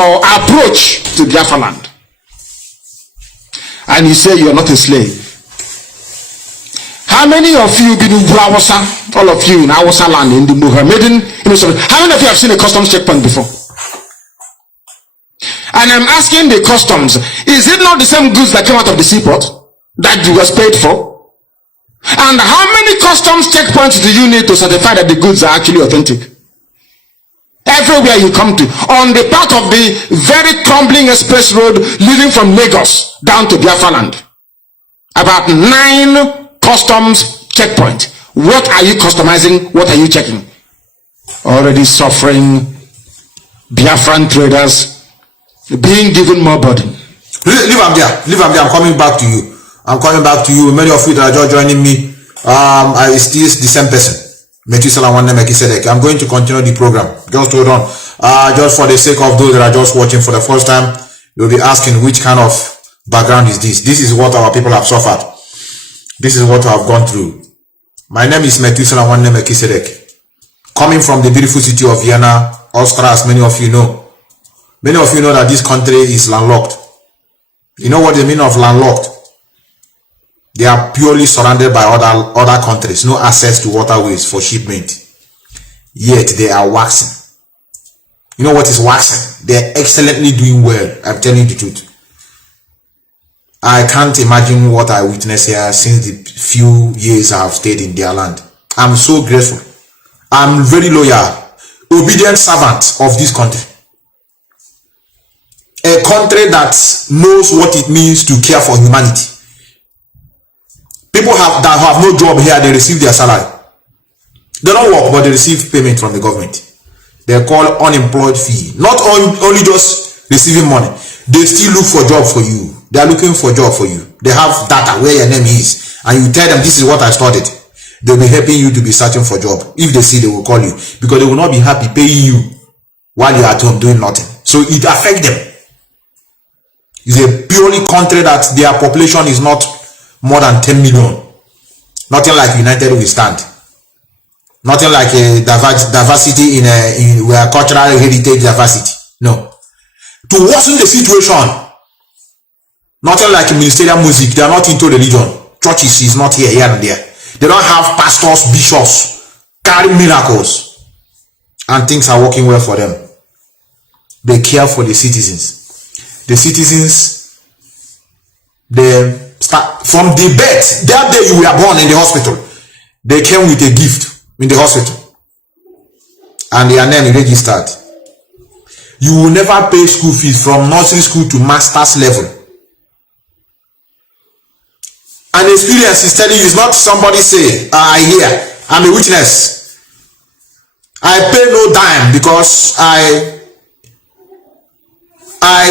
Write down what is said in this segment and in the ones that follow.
or approach to Biafra land, and you say you are not a slave. How many of you been in Awasa, all of you in Awasa land, in the Muhammadan, how many of you have seen a customs checkpoint before? And I'm asking the customs, is it not the same goods that came out of the seaport that you was paid for? And how many customs checkpoints do you need to certify that the goods are actually authentic? Everywhere you come to, on the part of the very crumbling express road leading from Lagos down to Biafra land, about 9 customs checkpoint. What are you customizing? What are you checking? Already suffering Biafran traders being given more burden. Leave them there. I'm coming back to you. Many of you that are just joining me, it's still the same person, Methuselah Ipob. I'm going to continue the program. Just hold on. Just for the sake of those that are just watching for the first time, you'll be asking which kind of background is this. This is what our people have suffered. This is what I've gone through. My name is Methuselah Ipob, coming from the beautiful city of Vienna, Austria, as many of you know. Many of you know that this country is landlocked. You know what they mean of landlocked? They are purely surrounded by other countries, no access to waterways for shipment. Yet they are waxing. You know what is waxing? They are excellently doing well. I'm telling you the truth. I can't imagine what I witnessed here since the few years I have stayed in their land. I'm so grateful. I'm very loyal, obedient servant of this country. A country that knows what it means to care for humanity. People that have no job here, they receive their salary. They don't work, but they receive payment from the government. They call unemployed fee. Not only just receiving money, they still look for job for you. They are looking for job for you. They have data where your name is, and you tell them this is what I started. They'll be helping you to be searching for job. If they see, they will call you, because they will not be happy paying you while you're at home doing nothing. So it affects them. It's a purely country that their population is not more than 10 million. Nothing like United we stand. Nothing like a diversity in where cultural heritage diversity. No. To worsen the situation, nothing like ministerial music. They are not into religion. Churches is not here and there. They don't have pastors, bishops, carrying miracles, and things are working well for them. They care for the citizens. The citizens, they start from the birth. That day you were born in the hospital, they came with a gift in the hospital, and their name registered. You will never pay school fees from nursery school to master's level. An experience is telling you, it's not somebody say, I hear, I'm a witness. I pay no dime because I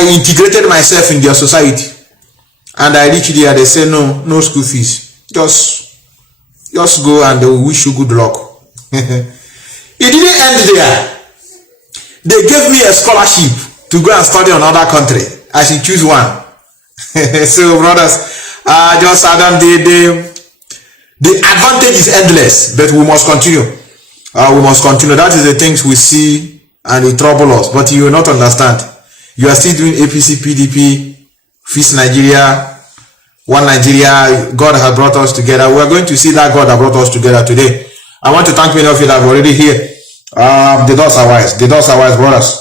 integrated myself in their society, and I reached there. They say no school fees. Just go and they will wish you good luck. It didn't end there. They gave me a scholarship to go and study in another country. I should choose one. So brothers, just Adam, the advantage is endless, but we must continue. We must continue. That is the things we see and it trouble us, but you will not understand. You are still doing APC, PDP, Fist Nigeria, One Nigeria. God has brought us together. We are going to see that God has brought us together today. I want to thank many of you that are already here. The doors are wise. The doors are wise, brothers.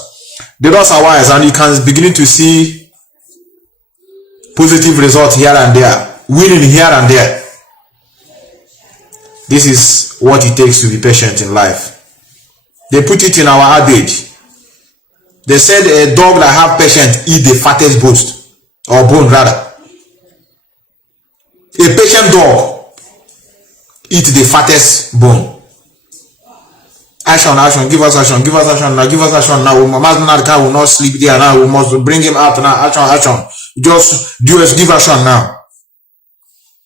The doors are wise, and you can begin to see positive results here and there, winning here and there. This is what it takes to be patient in life. They put it in our adage. They said a dog that have patience eat the fattest bone rather. A patient dog eat the fattest bone. Action, give us action now. We will not sleep there now. We must bring him out now. Action. Just give action now.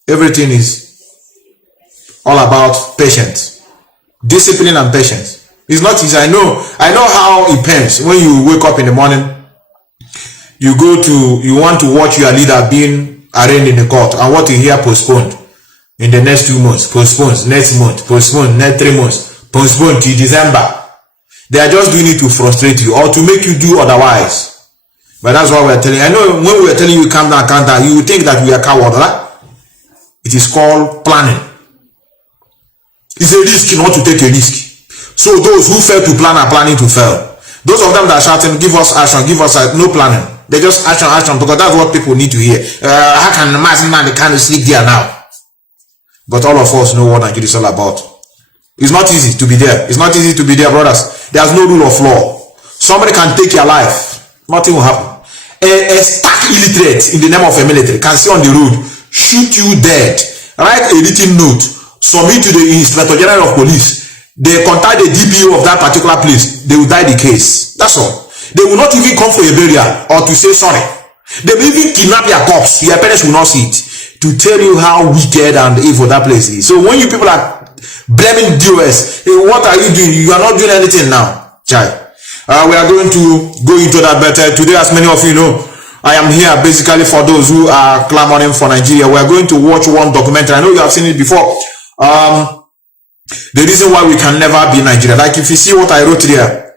Everything is all about patience, discipline, and patience. It's not easy. I know how it pains when you wake up in the morning. You want to watch your leader being arraigned in the court, and what you hear postponed in the next 2 months, postponed next month, postponed next 3 months, postponed till December. They are just doing it to frustrate you or to make you do otherwise. But that's why we're telling you. I know when we were telling you calm down, you would think that we are coward, right? It is called planning. It's a risk not to take a risk. So those who fail to plan are planning to fail. Those of them that are shouting, give us action, give us no planning. They just action, because that's what people need to hear. How can Mazi Methuselah Kanu sleep there now? But all of us know what Nigeria is all about. It's not easy to be there. It's not easy to be there, brothers. There's no rule of law. Somebody can take your life. Nothing will happen. A stark illiterate in the name of a military can see on the road, shoot you dead, write a written note, submit to the Inspector General of Police. They contact the DPO of that particular place. They will die the case. That's all. They will not even come for a burial or to say sorry. They will even kidnap your corpse. Your parents will not see it. To tell you how wicked and evil that place is. So when you people are blaming DOS, hey, what are you doing? You are not doing anything now. Chai. We are going to go into that better. Today, as many of you know, I am here basically for those who are clamoring for Nigeria. We are going to watch one documentary. I know you have seen it before. The reason why we can never be Nigeria. Like if you see what I wrote here,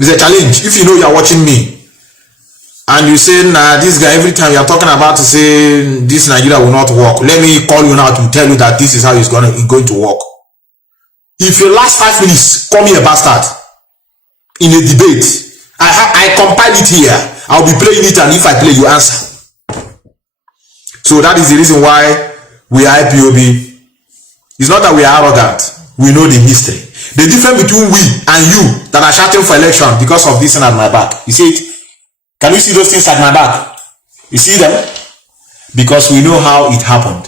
it's a challenge. If you know you are watching me and you say, nah, this guy, every time you are talking about to say this Nigeria will not work, let me call you now to tell you that this is how it's going to work. If your last 5 minutes call me a bastard in a debate, I compile it here. I'll be playing it, and if I play, you answer. So that is the reason why we are IPOB. It's not that we are arrogant. We know the history. The difference between we and you that are shouting for election because of this thing at my back. You see it? Can you see those things at my back? You see them? Because we know how it happened.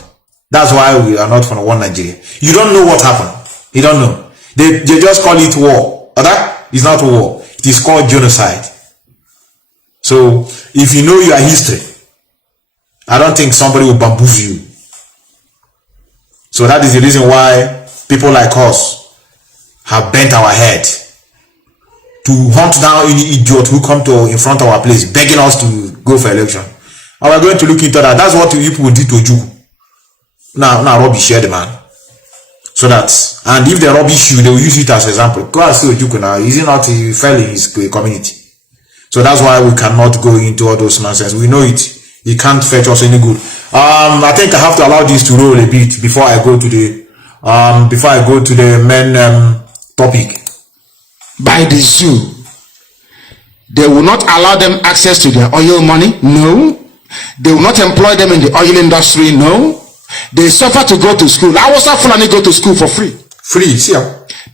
That's why we are not from one Nigeria. You don't know what happened. You don't know. They just call it war. But that is not war. It is called genocide. So if you know your history, I don't think somebody will bamboozle you. So that is the reason why people like us have bent our head to hunt down any idiot who come to in front of our place begging us to go for election. And we're going to look into that. That's what people did to Jugu. Now rubbish share the man. So that, and if they rubbish you, they will use it as an example. Go and see Jugu now. Is it not he fell in his community? So that's why we cannot go into all those nonsense. We know it. It can't fetch us any good. I think I have to allow this to roll a bit before I go to the main topic. By the zoo, they will not allow them access to their oil money. No. They will not employ them in the oil industry. No. They suffer to go to school. I was Fulani go to school for free. Free, see.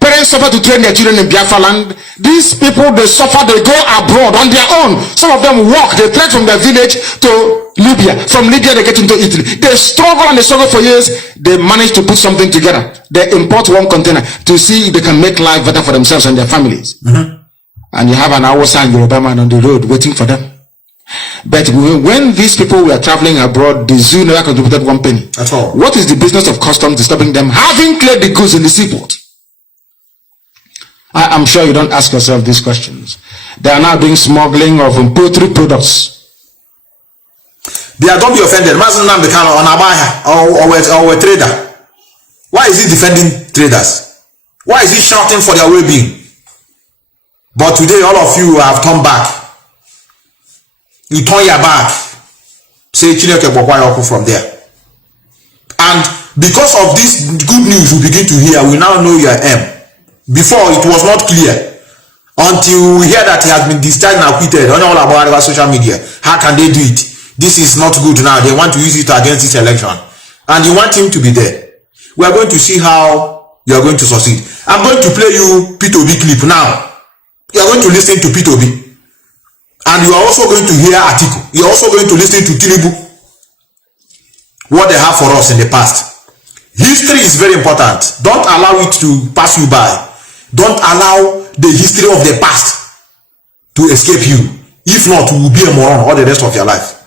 Parents suffer to train their children in Biafra land. These people, they suffer, they go abroad on their own. Some of them walk, they trek from their village to Libya. From Libya, they get into Italy. They struggle and they struggle for years. They manage to put something together. They import one container to see if they can make life better for themselves and their families. And you have an Hausa and Yoruba man on the road waiting for them. But when these people were traveling abroad, the zoo never contributed 1 penny. At all. What is the business of customs disturbing them, having cleared the goods in the seaport? I'm sure you don't ask yourself these questions. They are now doing smuggling of poultry products. Don't be offended. Mazi Nnamdi on a buyer or a trader. Why is he defending traders? Why is he shouting for their well-being? But today, all of you have turned back. You turn your back. Say Chineke Bokwayoku from there. And because of this good news we begin to hear, we now know your aim. Before, it was not clear. Until we hear that he has been discharged and acquitted on all about social media. How can they do it? This is not good now. They want to use it against this election. And you want him to be there. We are going to see how you are going to succeed. I'm going to play you P2B clip now. You are going to listen to P2B. And you are also going to hear Atiku. You are also going to listen to Tinubu. What they have for us in the past. History is very important. Don't allow it to pass you by. Don't allow the history of the past to escape you. If not, you will be a moron all the rest of your life.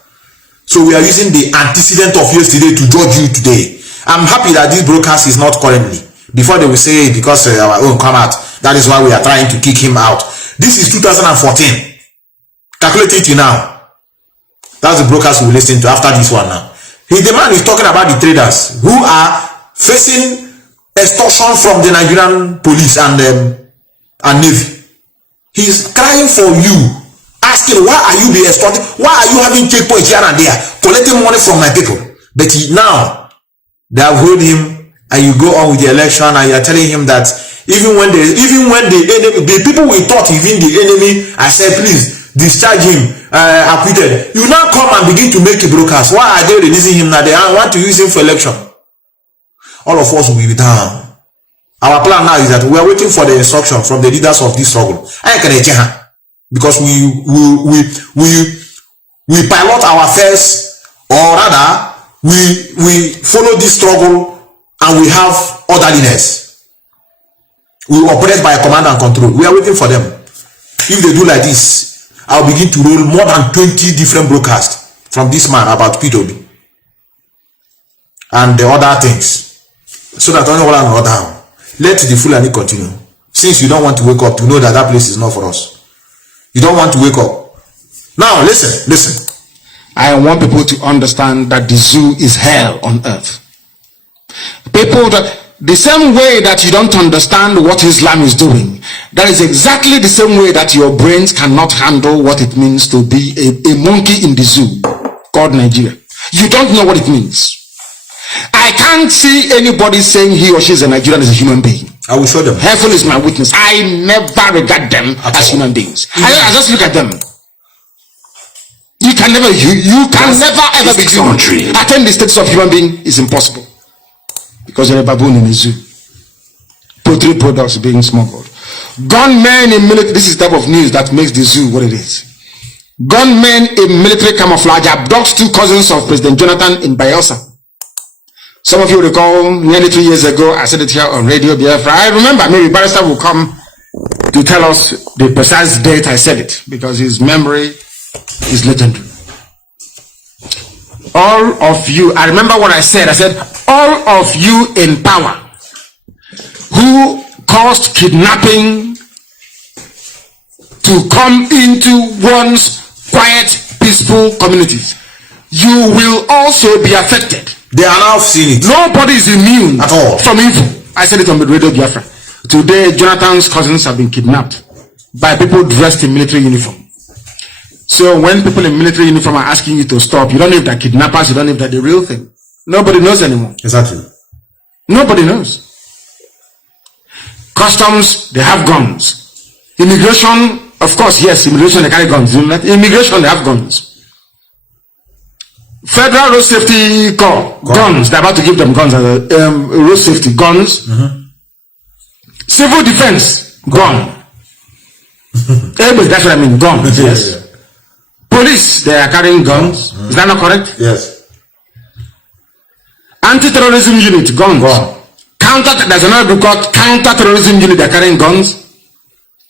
So we are using the antecedent of yesterday to judge you today. I'm happy that this broadcast is not currently. Before they will say because our own come out, that is why we are trying to kick him out. This is 2014. Calculate it now. That's the broadcast we will listen to after this one now. The man is talking about the traders who are facing extortion from the Nigerian police and Navy. He's crying for you asking, why are you being extorted? Why are you having checkpoints here and there, collecting money from my people? But now they have hold him, and you go on with the election, and you are telling him that even when the enemy, the people we thought even the enemy, I said, please discharge him, acquitted. You now come and begin to make a broadcast. Why are they releasing him now? They want to use him for election. All of us will be down. Our plan now is that we are waiting for the instruction from the leaders of this struggle. Because we pilot our affairs, or rather, we follow this struggle and we have orderliness. We operate by command and control. We are waiting for them. If they do like this, I'll begin to roll more than 20 different broadcasts from this man about P2B and the other things. So that only one and down. Let the Fulani continue. Since you don't want to wake up to know that that place is not for us. You don't want to wake up. Now listen. I want people to understand that the zoo is hell on earth. People, that the same way that you don't understand what Islam is doing, that is exactly the same way that your brains cannot handle what it means to be a monkey in the zoo called Nigeria. You don't know what it means. I can't see anybody saying he or she is a Nigerian as a human being. I will show them. Heaven is my witness. I never regard them as human beings. I just look at them. You can never ever be human. Attain the status of human being is impossible, because you're a baboon in a zoo. Poultry products being smuggled. Gunmen in military. This is the type of news that makes the zoo what it is. Gunmen in military camouflage abduct 2 cousins of President Jonathan in Biafra. Some of you recall nearly 2 years ago, I said it here on Radio Biafra. I remember maybe Barrister will come to tell us the precise date I said it, because his memory is legendary. All of you, I remember what I said. I said, all of you in power who caused kidnapping to come into one's quiet, peaceful communities, you will also be affected. They are now seeing it. Nobody is immune at all from evil. I said it on the Radio Biafra. Today, Jonathan's cousins have been kidnapped by people dressed in military uniform. So when people in military uniform are asking you to stop, you don't know if they're kidnappers, you don't know if they're the real thing. Nobody knows anymore. Exactly. Nobody knows. Customs, they have guns. Immigration, of course, yes, immigration, they carry guns. Immigration, they have guns. Federal Road Safety Corps, guns. They're about to give them guns as road safety, guns. Civil defense, gun. That's what I mean, guns. Yes. Police, they are carrying guns. Is that not correct? Yes. Anti-terrorism unit, guns. There's another group called counter-terrorism unit, they're carrying guns.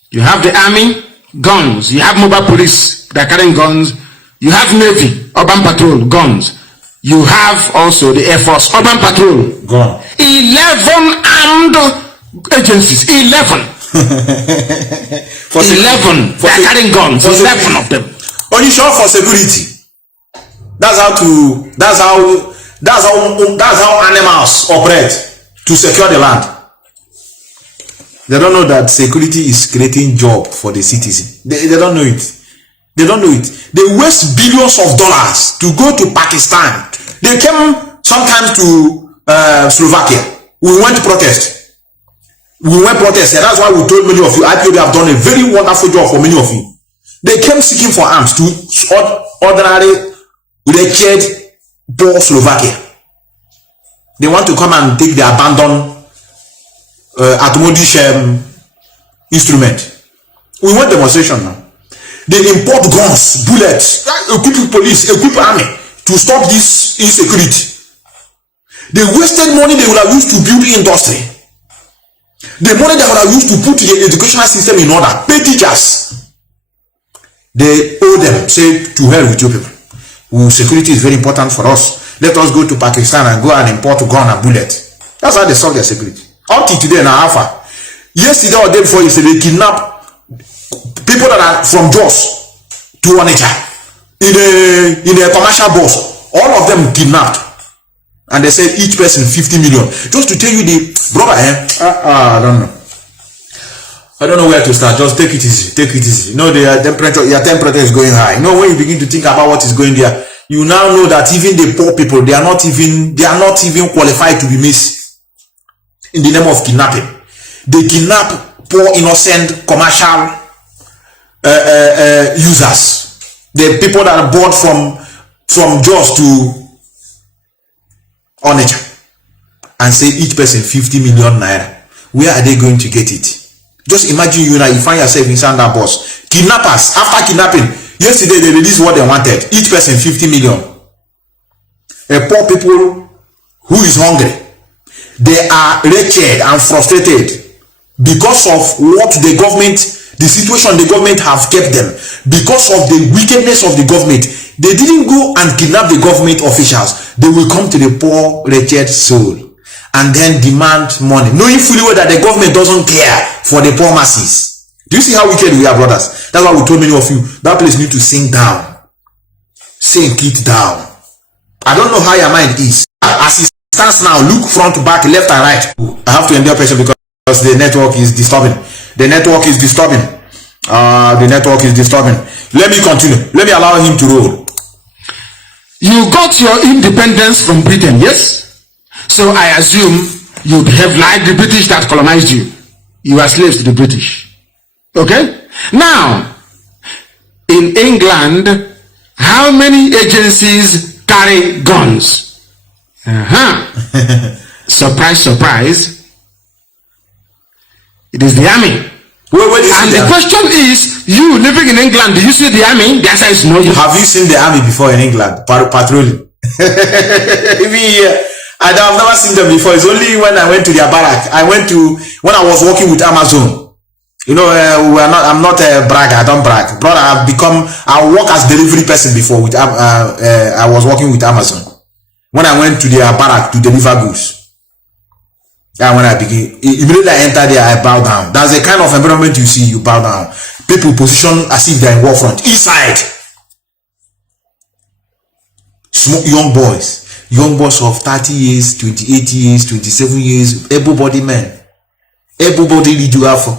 You have the army, guns. You have mobile police, they're carrying guns. You have Navy, urban patrol, guns. You have also the Air Force, urban patrol, gun. 11 armed agencies. 11. 11. They are carrying guns. 11 of them. Only show for security. That's how animals operate to secure the land. They don't know that security is creating job for the citizen. They don't know it. They don't know it. They waste billions of dollars to go to Pakistan. They came sometimes to Slovakia. We went to protest. And that's why we told many of you, IPOB have done a very wonderful job for many of you. They came seeking for arms to ordinary, wretched, poor Slovakia. They want to come and take the abandoned Atmodish instrument. We want demonstration now. They import guns, bullets, equip police, equip army to stop this insecurity. They wasted money they would have used to build industry. The money they would have used to put the educational system in order, pay teachers. They owe them, say, to hell with you people. Security is very important for us. Let us go to Pakistan and go and import gun and bullet. That's how they solve their security. Up to today now, Alpha. Yesterday or day before, they kidnapped people that are from Jos to Onitsha in a commercial bus. All of them kidnapped, and they said each person 50 million. Just to tell you the brother, I don't know. I don't know where to start. Just take it easy. Take it easy. You know, your temperature is going high. You know, when you begin to think about what is going there, you now know that even the poor people, they are not even qualified to be missed in the name of kidnapping. They kidnap poor innocent commercial users, the people that are bought from Jos to Onitsha, and say each person 50 million naira. Where are they going to get it? Just imagine you find yourself inside that bus. Kidnappers, after kidnapping, yesterday they released what they wanted. Each person 50 million. Poor people who is hungry, they are wretched and frustrated because of what the situation the government have kept them, because of the wickedness of the government. They didn't go and kidnap the government officials. They will come to the poor wretched soul and then demand money, knowing fully well that the government doesn't care for the poor masses. Do you see how wicked we are, brothers? That's why we told many of you that place need to sink down. Sink it down. I don't know how your mind is. As it stands now, look front, back, left and right. I have to endure pressure because the network is disturbing. The network is disturbing. Let me continue. Let me allow him to roll. You got your independence from Britain, yes? So I assume you behave like the British that colonized you. You are slaves to the British. Okay? Now, in England, how many agencies carry guns? Surprise, surprise. It is the army. And the question is, you living in England, do you see the army? The answer is no. Have you seen the army before in England? Patrolling. Even here, I've never seen them before. It's only when I went to their barrack. When I was working with Amazon. You know, I'm not a bragger. I don't brag. Brother, I work as delivery person before with, I was working with Amazon. When I went to their barrack to deliver goods. And when I begin, immediately I enter there, I bow down. That's the kind of environment you see, you bow down. People position as if they're in war front. Inside. Young boys of 30 years, 28 years, 27 years, able-bodied men. Able-bodied Biafra.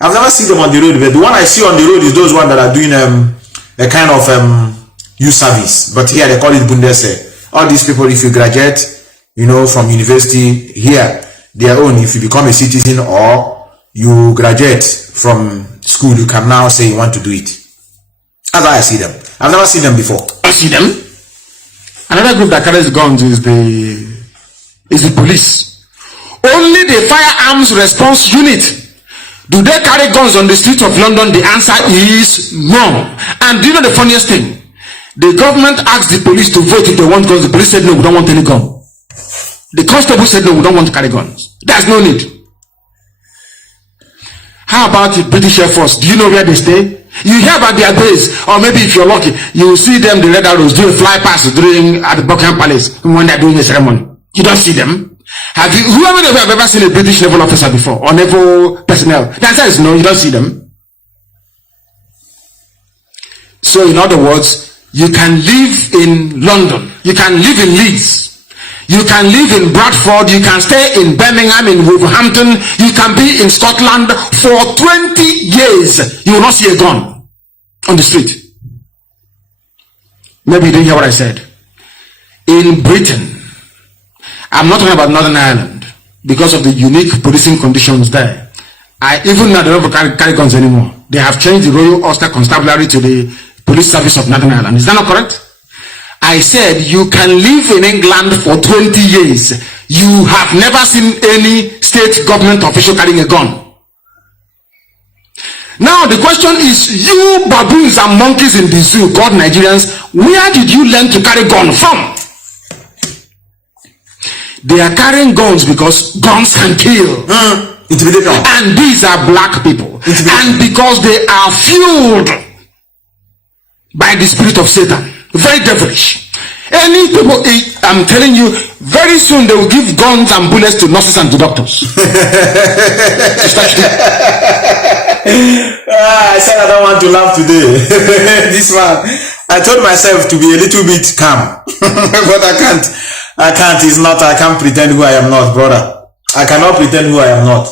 I've never seen them on the road, but the one I see on the road is those ones that are doing a kind of youth service. But here they call it Bundeswehr. All these people, if you graduate, you know, from university here, their own, if you become a citizen or you graduate from school, you can now say you want to do it. That's how I see them. I've never seen them before. I see them. Another group that carries guns is the police. Only the firearms response unit. Do they carry guns on the streets of London? The answer is no. And do you know the funniest thing? The government asked the police to vote if they want guns. The police said no, we don't want any gun. The constable said no, we don't want to carry guns. There's no need. How about the British Air Force? Do you know where they stay? You hear about their base, or maybe if you're lucky, you will see them, the Red Arrows, do a fly past at the Buckingham Palace when they're doing a ceremony. You don't see them. Whoever have ever seen a British naval officer before, or naval personnel? The answer is no, you don't see them. So in other words, you can live in London, you can live in Leeds, you can live in Bradford, you can stay in Birmingham, in Wolverhampton, you can be in Scotland for 20 years. You will not see a gun on the street. Maybe you didn't hear what I said. In Britain, I'm not talking about Northern Ireland because of the unique policing conditions there. Even now they don't carry guns anymore. They have changed the Royal Ulster Constabulary to the Police Service of Northern Ireland. Is that not correct? I said you can live in England for 20 years. You have never seen any state government official carrying a gun. Now the question is, you baboons and monkeys in the zoo called Nigerians, where did you learn to carry gun from? They are carrying guns because guns can kill. And these are black people. And because they are fueled by the spirit of Satan. Very devilish. Any people, I'm telling you, very soon they will give guns and bullets to nurses and to doctors. I said I don't want to laugh today. This man, I told myself to be a little bit calm. But I can't. I can't pretend who I am not, brother. I cannot pretend who I am not.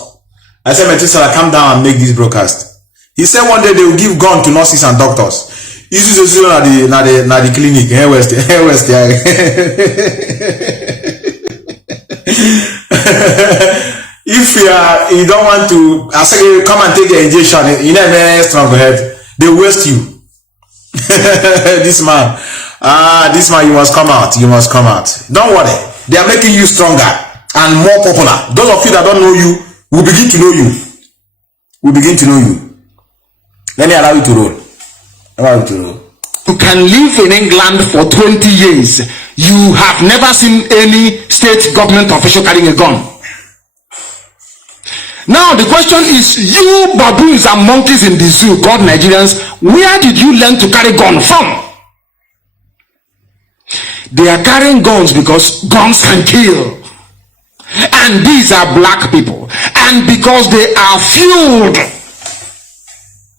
I said, Methuselah, come down and make this broadcast. He said one day they will give gun to nurses and doctors. This is also the clinic. Here West. If you don't want to, I say come and take the injection. You never strong head. They waste you. This man, you must come out. You must come out. Don't worry. They are making you stronger and more popular. Those of you that don't know you will begin to know you. Will begin to know you. Let me allow you to roll. Allow you to roll. You can live in England for 20 years. You have never seen any state government official carrying a gun. Now the question is, you baboons and monkeys in the zoo called Nigerians, where did you learn to carry gun from? They are carrying guns because guns can kill. And these are black people. And because they are fueled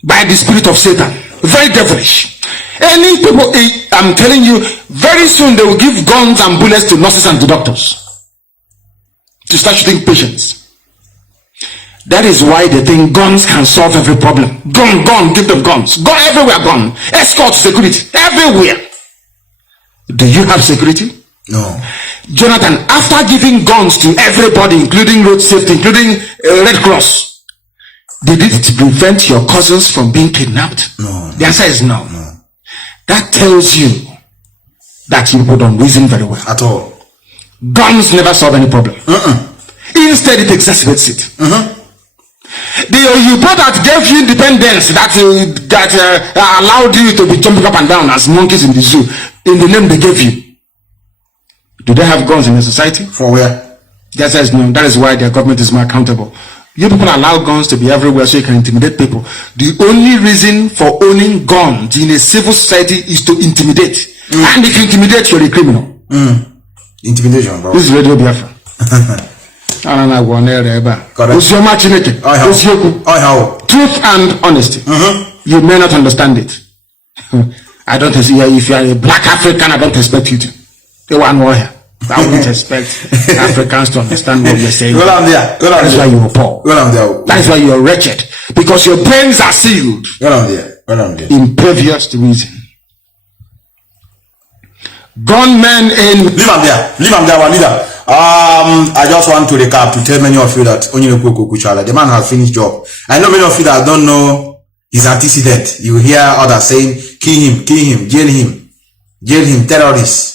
by the spirit of Satan. Very devilish. Any people, I'm telling you, very soon they will give guns and bullets to nurses and to doctors to start shooting patients. That is why they think guns can solve every problem. Gun, give them guns. Gun everywhere, gun. Escort, security, everywhere. Do you have security? No. Jonathan, after giving guns to everybody, including road safety, including Red Cross, did it prevent your cousins from being kidnapped? No. The answer is no. No. That tells you that you don't reason very well. At all. Guns never solve any problem. Instead, it exacerbates it. The Oyibo that gave you independence, that allowed you to be jumping up and down as monkeys in the zoo, in the name they gave you. Do they have guns in the society? For where? The answer is no. That is why their government is more accountable. You people allow guns to be everywhere so you can intimidate people. The only reason for owning guns in a civil society is to intimidate. And if you intimidate, you're a criminal. Intimidation, bro. This is Radio Biafra. Truth and honesty. You may not understand it. I don't see if you are a black African, I don't expect you to. I wouldn't expect Africans to understand what you're saying. That is why you are poor. That is why you are wretched. Because your brains are sealed. Impervious to reason. Gunmen in... Leave them there, our leader. I just want to recap to tell many of you that the man has finished job. I know many of you that don't know his antecedent. You hear others saying, kill him, jail him, terrorist,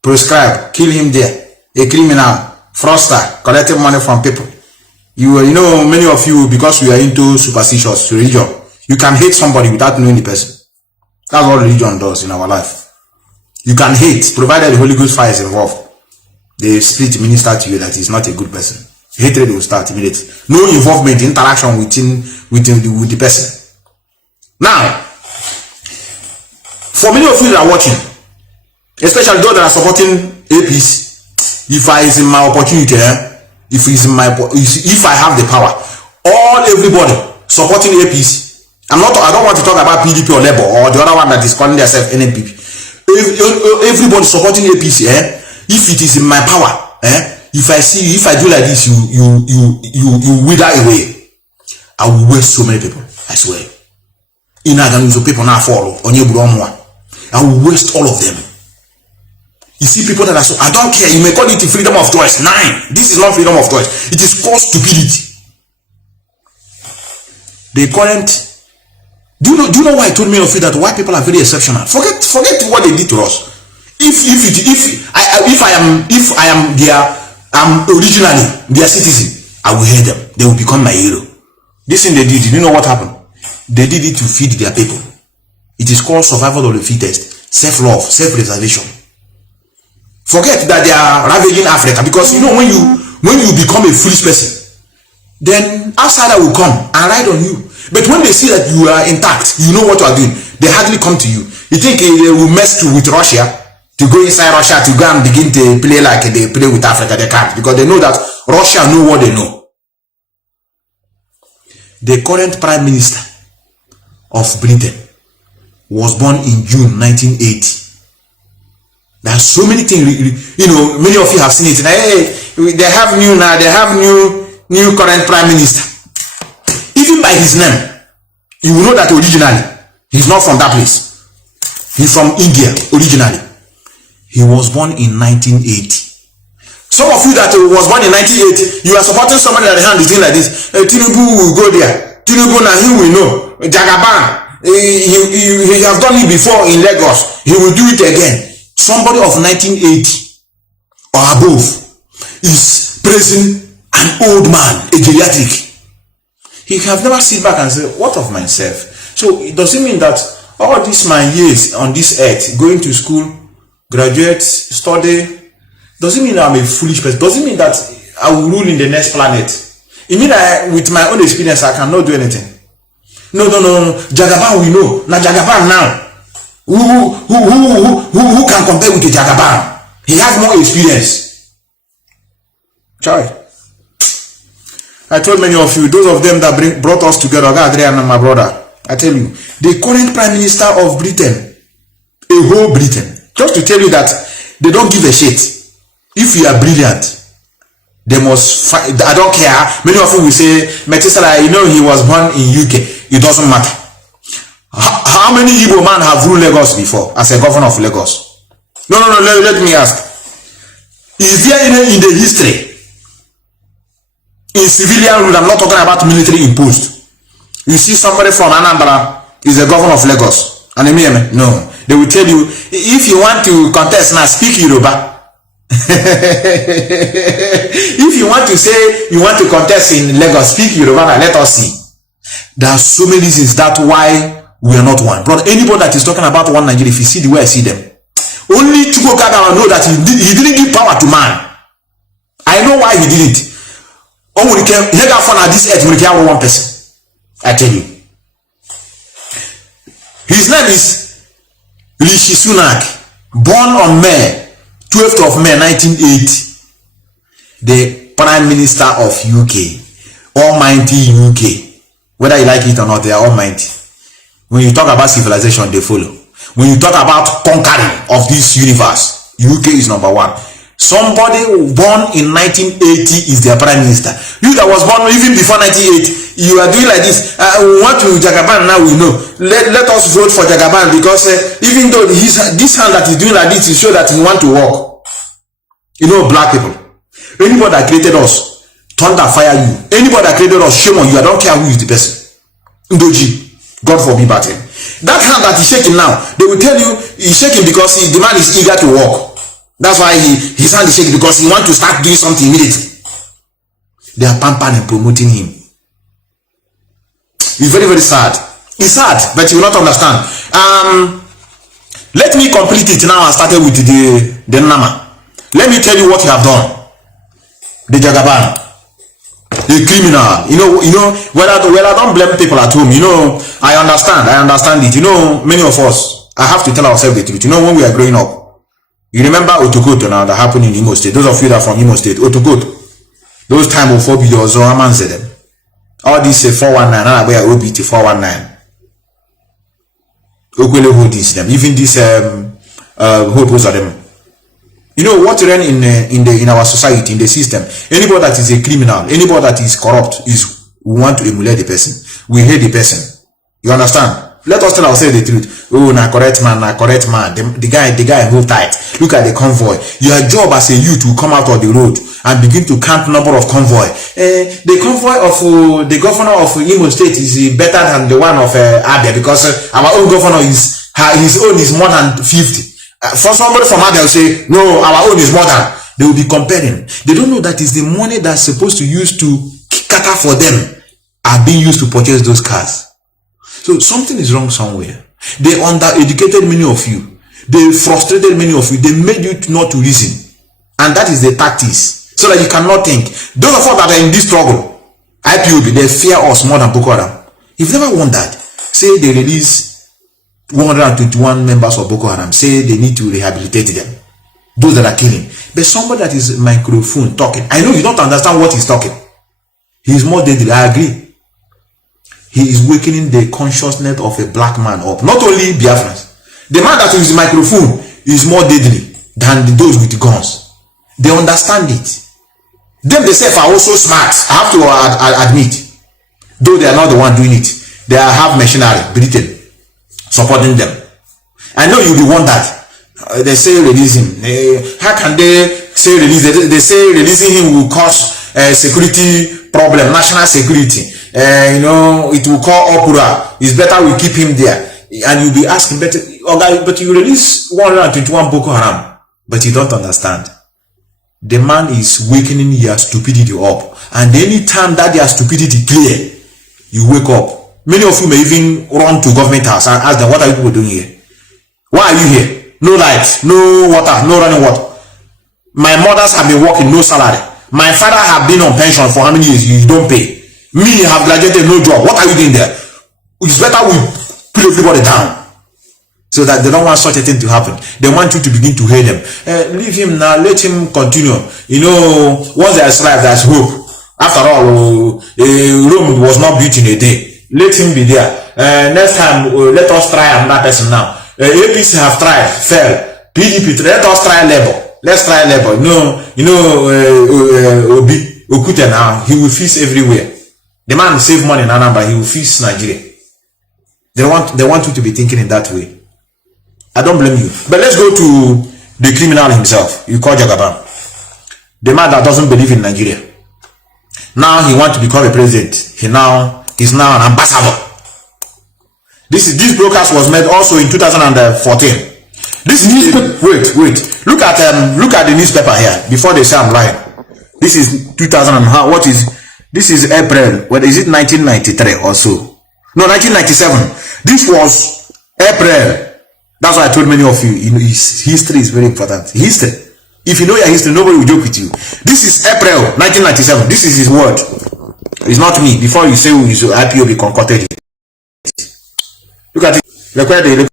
prescribe, kill him there, a criminal, fraudster, collecting money from people. You know, many of you, because we are into superstitious religion, you can hate somebody without knowing the person. That's what religion does in our life. You can hate, provided the Holy Ghost fire is involved. The spirit minister to you that is not a good person. Hatred will start immediately. No involvement, interaction with the person. Now, for many of you that are watching, especially those that are supporting APs, if I is in my opportunity, if I have the power, everybody supporting APs. I don't want to talk about PDP or Labour or the other one that is calling themselves NNPP. Everybody supporting APC, if it is in my power, if I do like this, you wither away. I will waste so many people, I swear. People now follow on your I will waste all of them. You see people that are so, I don't care, you may call it freedom of choice. 9. This is not freedom of choice. It is called stupidity. The current, do you know why I told many of you that white people are very exceptional? Forget what they did to us. If I am originally their citizen, I will hate them. They will become my hero. This thing they did you know what happened? They did it to feed their people. It is called survival of the fittest, self-love, self-preservation. Forget that they are ravaging Africa, because you know when you become a foolish person, then outsider will come and ride on you. But when they see that you are intact, you know what you are doing, they hardly come to you. You think they will mess with Russia, to go inside Russia to go and begin to play like they play with Africa? They can't, because they know that Russia know what they know. The current Prime Minister of Britain was born in June 1980. There are so many things, many of you have seen it. Hey, they have new current Prime Minister. by his name, you will know that originally he's not from that place. He's from India originally. He was born in 1980. Some of you that was born in 1980, you are supporting somebody that the hand is doing like this. Tinubu will go there. Tinubu now he will know. Jagaban, he has done it before in Lagos. He will do it again. Somebody of 1980 or above is praising an old man, a geriatric. He have never sit back and say, what of myself? So it doesn't mean that all these my years on this earth, going to school, graduate, study, doesn't mean I'm a foolish person. Doesn't mean that I will rule in the next planet. It means that with my own experience, I cannot do anything. No. Jagaban we know. Now Jagaban now. Who can compare with the Jagaban? He has more experience. Try. I told many of you, those of them that brought us together, Adrian and my brother, I tell you, the current Prime Minister of Britain, a whole Britain, just to tell you that they don't give a shit. If you are brilliant, they must fight. I don't care. Many of you will say, Methuselah, you know he was born in UK. It doesn't matter. How many Igbo men have ruled Lagos before as a governor of Lagos? No, let me ask. Is there any in the history, in civilian rule, I'm not talking about military imposed, you see somebody from Anambra is a governor of Lagos, and no, they will tell you, if you want to contest now, speak Yoruba. If you want to say you want to contest in Lagos, speak Yoruba, let us see. There are so many reasons that's why we are not one. Brother, anybody that is talking about one Nigeria, if you see the way I see them, only Chukwukada know that he didn't give power to man. I know why he did it. Oh, we can let our fun at this earth, we can one person. I tell you. His name is Rishi Sunak, born on May 12th of May 1980. The Prime Minister of UK, almighty UK. Whether you like it or not, they are almighty. When you talk about civilization, they follow. When you talk about conquering of this universe, UK is number one. Somebody born in 1980 is their Prime Minister. You that was born even before 1980, you are doing like this. We want to Jagaban now, we know. Let us vote for Jagaban because even though this hand that is doing like this, it shows that he want to work. You know, black people. Anybody that created us, thunder fire you. Anybody that created us, shame on you. I don't care who is the person. Ndoji. God forbid bad thing. That hand that is shaking now, they will tell you he's shaking because the man is eager to work. That's why his hand is shaking, because he wants to start doing something immediately. They are pampering and promoting him. It's very, very sad. It's sad, but you will not understand. Let me complete it now. I started with the Nama. Let me tell you what you have done. The Jagaban. The criminal, you know, well, I don't blame people at home, you know, I understand it, you know, many of us, I have to tell ourselves the truth, you know, when we are growing up, you remember Otokoto now that happened in Imo State, those of you that are from Imo State, Otokoto, those time of 4 billion, all these 419, where OBT 419, Okwele hold this, them, even this, hope was them. You know what ran in our society, in the system. Anybody that is a criminal, anybody that is corrupt, we want to emulate the person. We hate the person. You understand? Let us tell ourselves the truth. Oh, na correct man. The guy hold tight. Look at the convoy. Your job as a youth will come out of the road and begin to count number of convoy. The convoy of the governor of Imo State is better than the one of Abia, because our own governor his own is more than 50. For somebody from Abia will say, no, our own is more than. They will be comparing. They don't know that is the money that's supposed to use to cater for them are being used to purchase those cars. So something is wrong somewhere. They undereducated many of you. They frustrated many of you. They made you not to reason. And that is the tactics. So that you cannot think. Those of us that are in this struggle, IPOB, they fear us more than Boko Haram. If you never wondered, say they release 121 members of Boko Haram, say they need to rehabilitate them, those that are killing. But somebody that is microphone talking, I know you don't understand what he's talking. He is more deadly, I agree. He is wakening the consciousness of a black man up. Not only Biafrans. The man that is microphone is more deadly than those with guns. They understand it. Them themselves are also smart, I have to admit. though they are not the one doing it. They have machinery, Britain, supporting them. I know you'll be wondered. They say release him. How can they say release? They say releasing him will cause security problem, national security. You know, it will call uproar. It's better we keep him there. And you'll be asking, but you release 121 Boko Haram, but you don't understand. The man is wakening your stupidity up, and anytime that their stupidity clear, you wake up. Many of you may even run to government house and ask them, what are you people doing here? Why are you here? No lights, no water, no running water. My mothers have been working, no salary. My father have been on pension for how many years? You don't pay. Me have graduated, no job. What are you doing there? It's better we put everybody down, so that they don't want such a thing to happen. They want you to begin to hate them. Leave him now, let him continue. You know, once there's life, there's hope. After all, Rome was not built in a day. Let him be there. Next time, let us try another person now. APC have tried, failed. PDP, let us try Labour. Let's try Labour. Obi Okute now, he will feast everywhere. The man will save money in Anambra, he will feast Nigeria. They want you to be thinking in that way. I don't blame you. But let's go to the criminal himself. You call Jagaban. The man that doesn't believe in Nigeria. Now he wants to become a president. He's now an ambassador. This broadcast was made also in 2014. Wait. Look at the newspaper here before they say I'm lying. This is 2000 and what is this is April. What is it? 1993 or so? No, 1997. This was April. That's why I told many of you, history is very important. History. If you know your history, nobody will joke with you. This is April 1997. This is his word. It's not me. Before you say his IPO be concocted. Look at it. Look at here.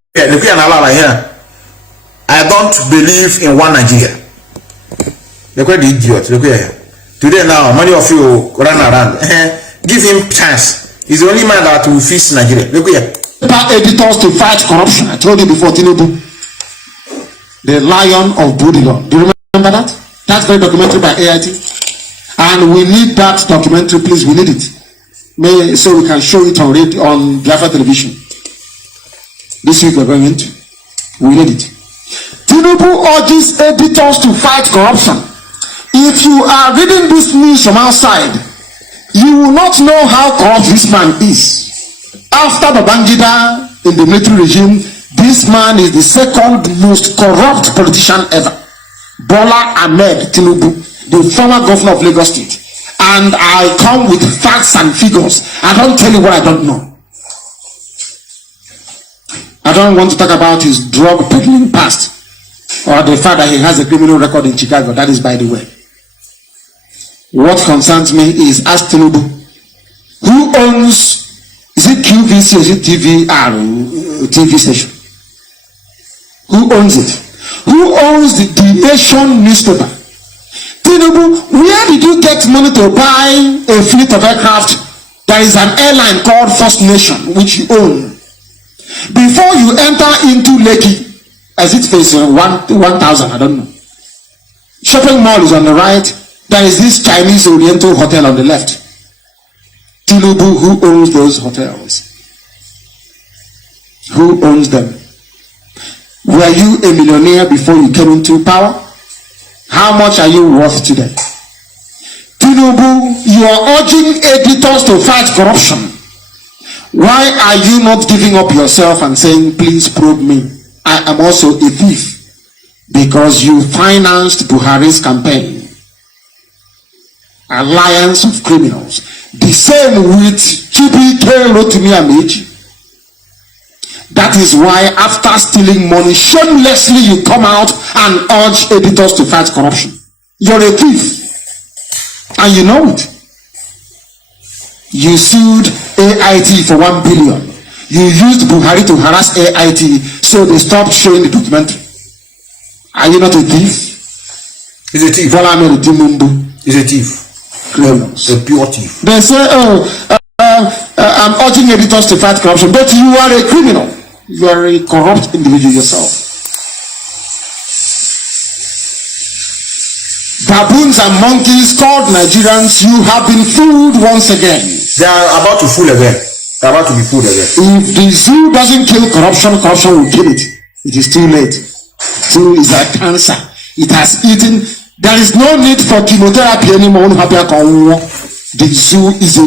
I don't believe in one Nigeria. Look at the idiot. Look here. Today now, many of you run around. Give him chance. He's the only man that will fix Nigeria. Look here. Editors to fight corruption. I told you before, Tinubu. The Lion of Budigon. Do you remember that? That's very documentary by AIT. And we need that documentary, please. We need it. So we can show it on radio, on Biafra television. This week we're going into. We need it. Tinubu urges editors to fight corruption. If you are reading this news from outside, you will not know how corrupt this man is. After Babangida in the military regime, this man is the second most corrupt politician ever. Bola Ahmed Tinubu, the former governor of Lagos State. And I come with facts and figures. I don't tell you what I don't know. I don't want to talk about his drug peddling past or the fact that he has a criminal record in Chicago. That is by the way. What concerns me is ask Tinubu, who owns, is it QVC or is it TV station? Who owns it? Who owns the Nation newspaper? Tinubu, where did you get money to buy a fleet of aircraft? There is an airline called First Nation, which you own. Before you enter into Lekki, as it faces 1,000, I don't know. Shopping mall is on the right. There is this Chinese Oriental hotel on the left. Tinubu, who owns those hotels? Who owns them? Were you a millionaire before you came into power? How much are you worth today? Tinubu, you are urging editors to fight corruption. Why are you not giving up yourself and saying, please probe me? I am also a thief. Because you financed Buhari's campaign. Alliance of criminals. The same with Chibike Rotimi Amechi. That is why after stealing money, shamelessly you come out and urge editors to fight corruption. You're a thief. And you know it. You sued AIT for 1 billion. You used Buhari to harass AIT, so they stopped showing the documentary. Are you not a thief? He's a thief. He's a thief. Criminals. A pure thief. They say, I'm urging editors to fight corruption, but you are a criminal. You are a corrupt individual yourself. baboons and monkeys called Nigerians, you have been fooled once again. They are about to fool again. They are about to be fooled again. If the zoo doesn't kill corruption, corruption will kill it. It is too late. Zoo is like cancer. It has eaten. There is no need for chemotherapy anymore. The zoo is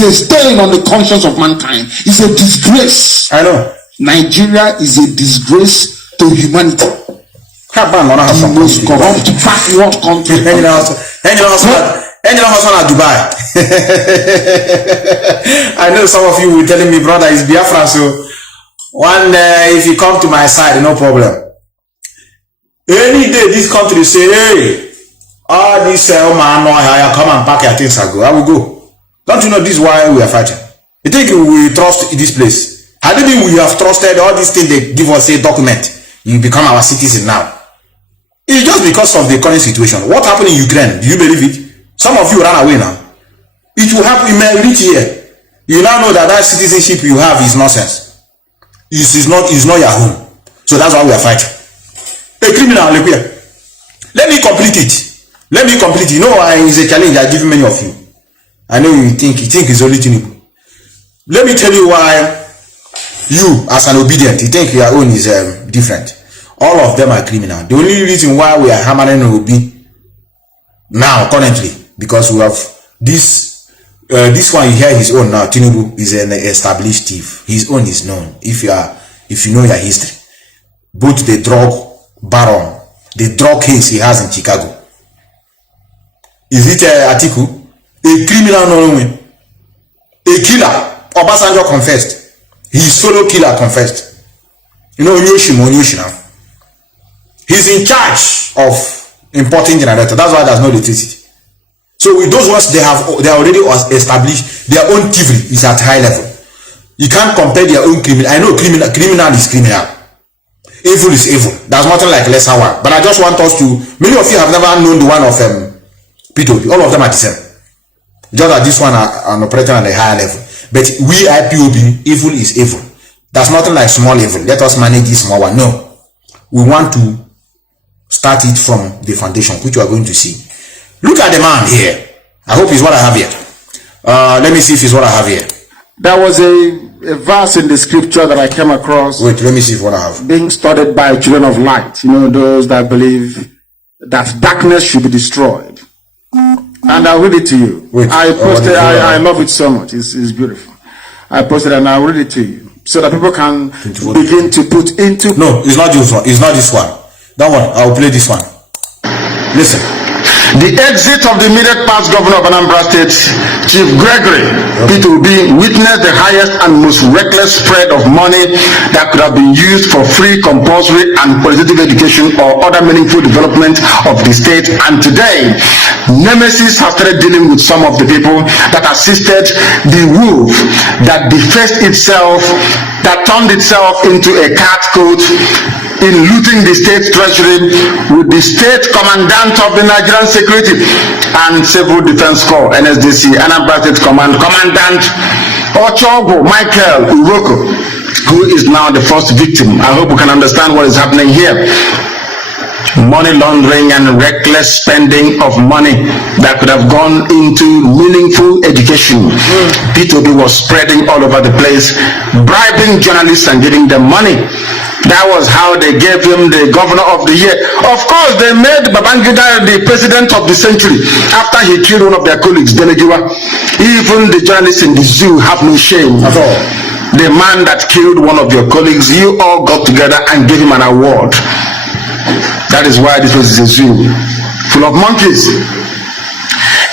a stain on the conscience of mankind. It's a disgrace. I know. Nigeria is a disgrace to humanity. The most corrupt backward country. Dubai. I know some of you will telling me, brother, it's Biafra, so one day if you come to my side, no problem. Any day this country say, hey, all this man, come and pack your things and go. I will go. Don't you know this is why we are fighting? You think we trust this place? Had it been we have trusted all these things they give us a document, you become our citizen now. It's just because of the current situation. What happened in Ukraine? Do you believe it? Some of you ran away now. It will happen. You may reach here. You now know that citizenship you have is nonsense. It's not your home. So that's why we are fighting. A criminal, let me complete it. Let me complete it. You know why it's a challenge I give many of you. I know you think it's only Tinubu. Let me tell you why you, as an obedient, you think your own is different. All of them are criminal. The only reason why we are hammering Obi now, currently, because we have this one, you hear his own now. Tinubu is an established thief. His own is known. If you know your history, both the drug baron, the drug case he has in Chicago. Is it Atiku? A criminal, no, a killer. Obasanjo confessed. His fellow killer confessed. You know Onyoshi now. He's in charge of importing generator. That's why there's no electricity. So with those ones, they are already established. Their own thievery is at high level. You can't compare their own criminal. I know criminal is criminal. Evil is evil. There's nothing like lesser one. But I just want us to. Many of you have never known the one of P2P. All of them are the same. Just that this one are operating at a higher level. But we IPOB, evil is evil. There's nothing like small evil. Let us manage this small one. No, we want to start it from the foundation, which you are going to see. Look at the man here. I hope it's what I have here. Let me see if it's what I have here. There was a verse in the scripture that I came across. Wait, let me see if what I have. Being studied by children of light. You know, those that believe that darkness should be destroyed. And I'll read it to you. Wait, I posted. I love it so much. It's beautiful. I posted and I'll read it to you so that people can begin to put into. No, it's not this one. It's not this one. That one. I'll play this one. Listen. The exit of the immediate past governor of Anambra State, Chief Gregory P2B, witnessed the highest and most reckless spread of money that could have been used for free, compulsory, and qualitative education or other meaningful development of the state. And today, Nemesis has started dealing with some of the people that assisted the wolf that defaced itself, that turned itself into a cat coat in looting the state treasury with the state commandant of the Nigerian Security and Civil Defense Corps, NSDC, Anambra State Commandant Ochogo Michael Uroko, who is now the first victim. I hope we can understand what is happening here. Money laundering and reckless spending of money that could have gone into meaningful education. P2B was spreading all over the place, bribing journalists and giving them money. That was how they gave him the governor of the year. Of course, they made Babangida the president of the century after he killed one of their colleagues, Delegiwa. Even the journalists in the zoo have no shame at all. The man that killed one of your colleagues, you all got together and gave him an award. That is why this was a zoo full of monkeys.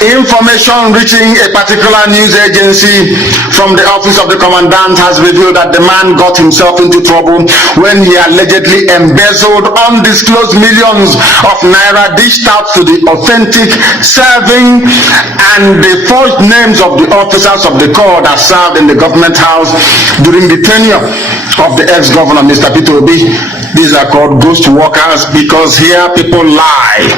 Information reaching a particular news agency from the office of the commandant has revealed that the man got himself into trouble when he allegedly embezzled undisclosed millions of naira dished out to the authentic, serving and the forged names of the officers of the corps that served in the government house during the tenure of the ex-governor, Mr. P2B. These are called ghost workers because here people lie.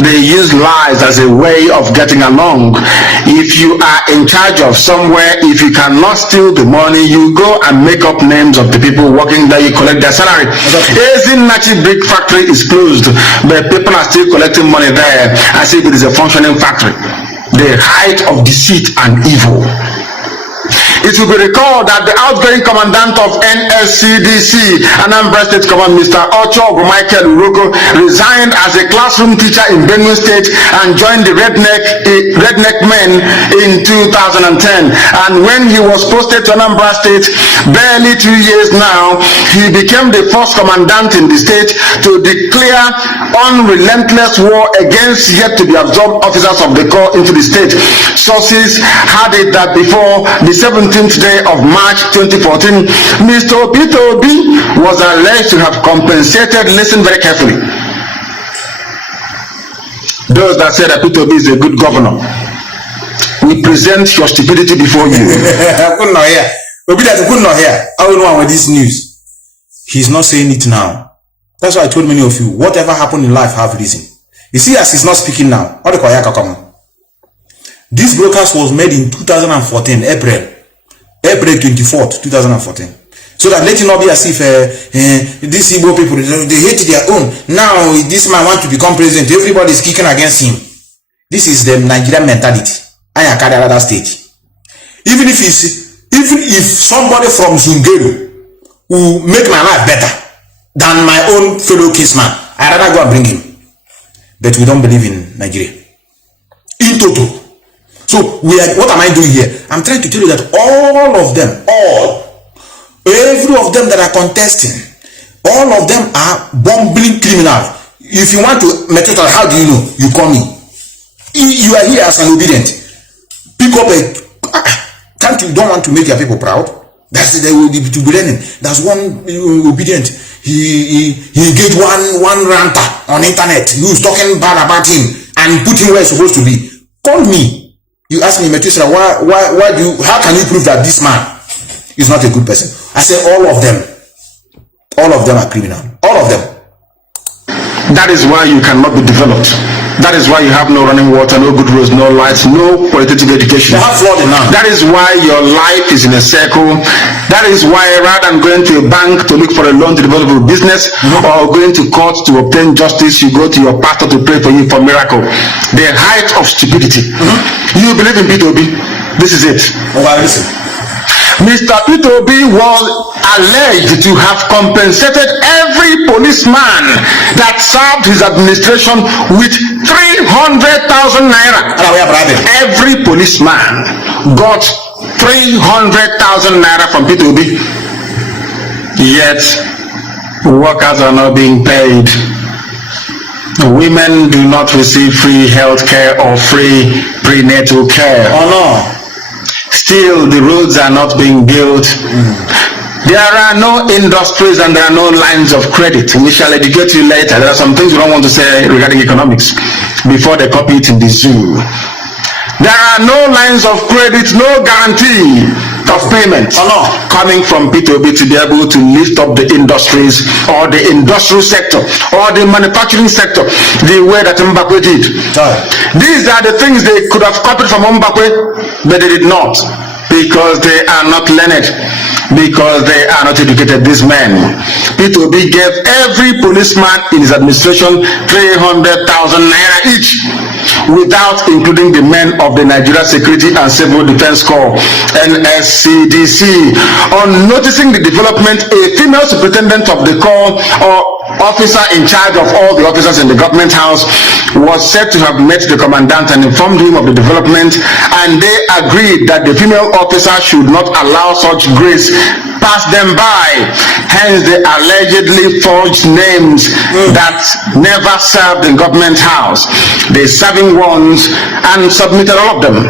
They use lies as a way of getting along. If you are in charge of somewhere, if you cannot steal the money, you go and make up names of the people working there, you collect their salary. Nachi brick factory is closed, but people are still collecting money there as if it is a functioning factory. The height of deceit and evil. It will be recalled that the outgoing commandant of NSCDC, Anambra State Command, Mr. Ocho Michael Uroko, resigned as a classroom teacher in Benue State and joined the Redneck Men in 2010. And when he was posted to Anambra State, barely 2 years now, he became the first commandant in the state to declare unrelentless war against yet to be absorbed officers of the corps into the state. Sources had it that before the 17th day of March 2014, Mr. Peter Obi was alleged to have compensated, listen very carefully, those that said that Peter Obi is a good governor. We present your stupidity before you. Obi that could not hear. I don't know with this news. He's not saying it now. That's why I told many of you, whatever happened in life have reason. You see, as he's not speaking now, what the Koyaka come? This broadcast was made in 2014, April 24th, 2014. So that let it not be as if these Igbo people, they hate their own. Now this man wants to become president. Everybody is kicking against him. This is the Nigerian mentality. I carry another state. Even if somebody from Zungeru will make my life better than my own fellow kinsman, I rather go and bring him. But we don't believe in Nigeria. In total. So what am I doing here? I'm trying to tell you that all of them, every of them that are contesting, all of them are bumbling criminals. If you want to Methuselah, how do you know? You call me. You are here as an obedient. Pick up don't want to make your people proud? That's they will be to be learning. That's one obedient. He engaged one ranter on internet who's talking bad about him and put him where he's supposed to be. Call me. You ask me, Methuselah, how can you prove that this man is not a good person? I say all of them are criminal. All of them. That is why you cannot be developed. That is why you have no running water, no good roads, no lights, no qualitative education. They have flooding now. That is why your life is in a circle. That is why rather than going to a bank to look for a loan to develop a business, or going to court to obtain justice, you go to your pastor to pray for you for miracle. The height of stupidity. You believe in Peter Obi? This is it. Listen. Mr. Peter Obi was alleged to have compensated every policeman that served his administration with 300,000 naira. Every policeman got 300,000 naira from Peter Obi. Yet, workers are not being paid. Women do not receive free health care or free prenatal care. Oh no. Still, the roads are not being built. There are no industries and there are no lines of credit. We shall educate you later. There are some things we don't want to say regarding economics before they copy it in the zoo. There are no lines of credit, no guarantee of payment coming from Peter Obi to be able to lift up the industries or the industrial sector or the manufacturing sector the way that Mbakwe did. These are the things they could have copied from Mbakwe, but they did not, because they are not learned, because they are not educated. These men, Peter Obi gave every policeman in his administration 300,000 naira each, without including the men of the Nigeria Security and Civil Defense Corps, NSCDC. On noticing the development, a female superintendent of the corps or officer in charge of all the officers in the government house was said to have met the commandant and informed him of the development, and they agreed that the female officer should not allow such grace pass them by. Hence they allegedly forged names that never served the government house, the serving ones, and submitted all of them.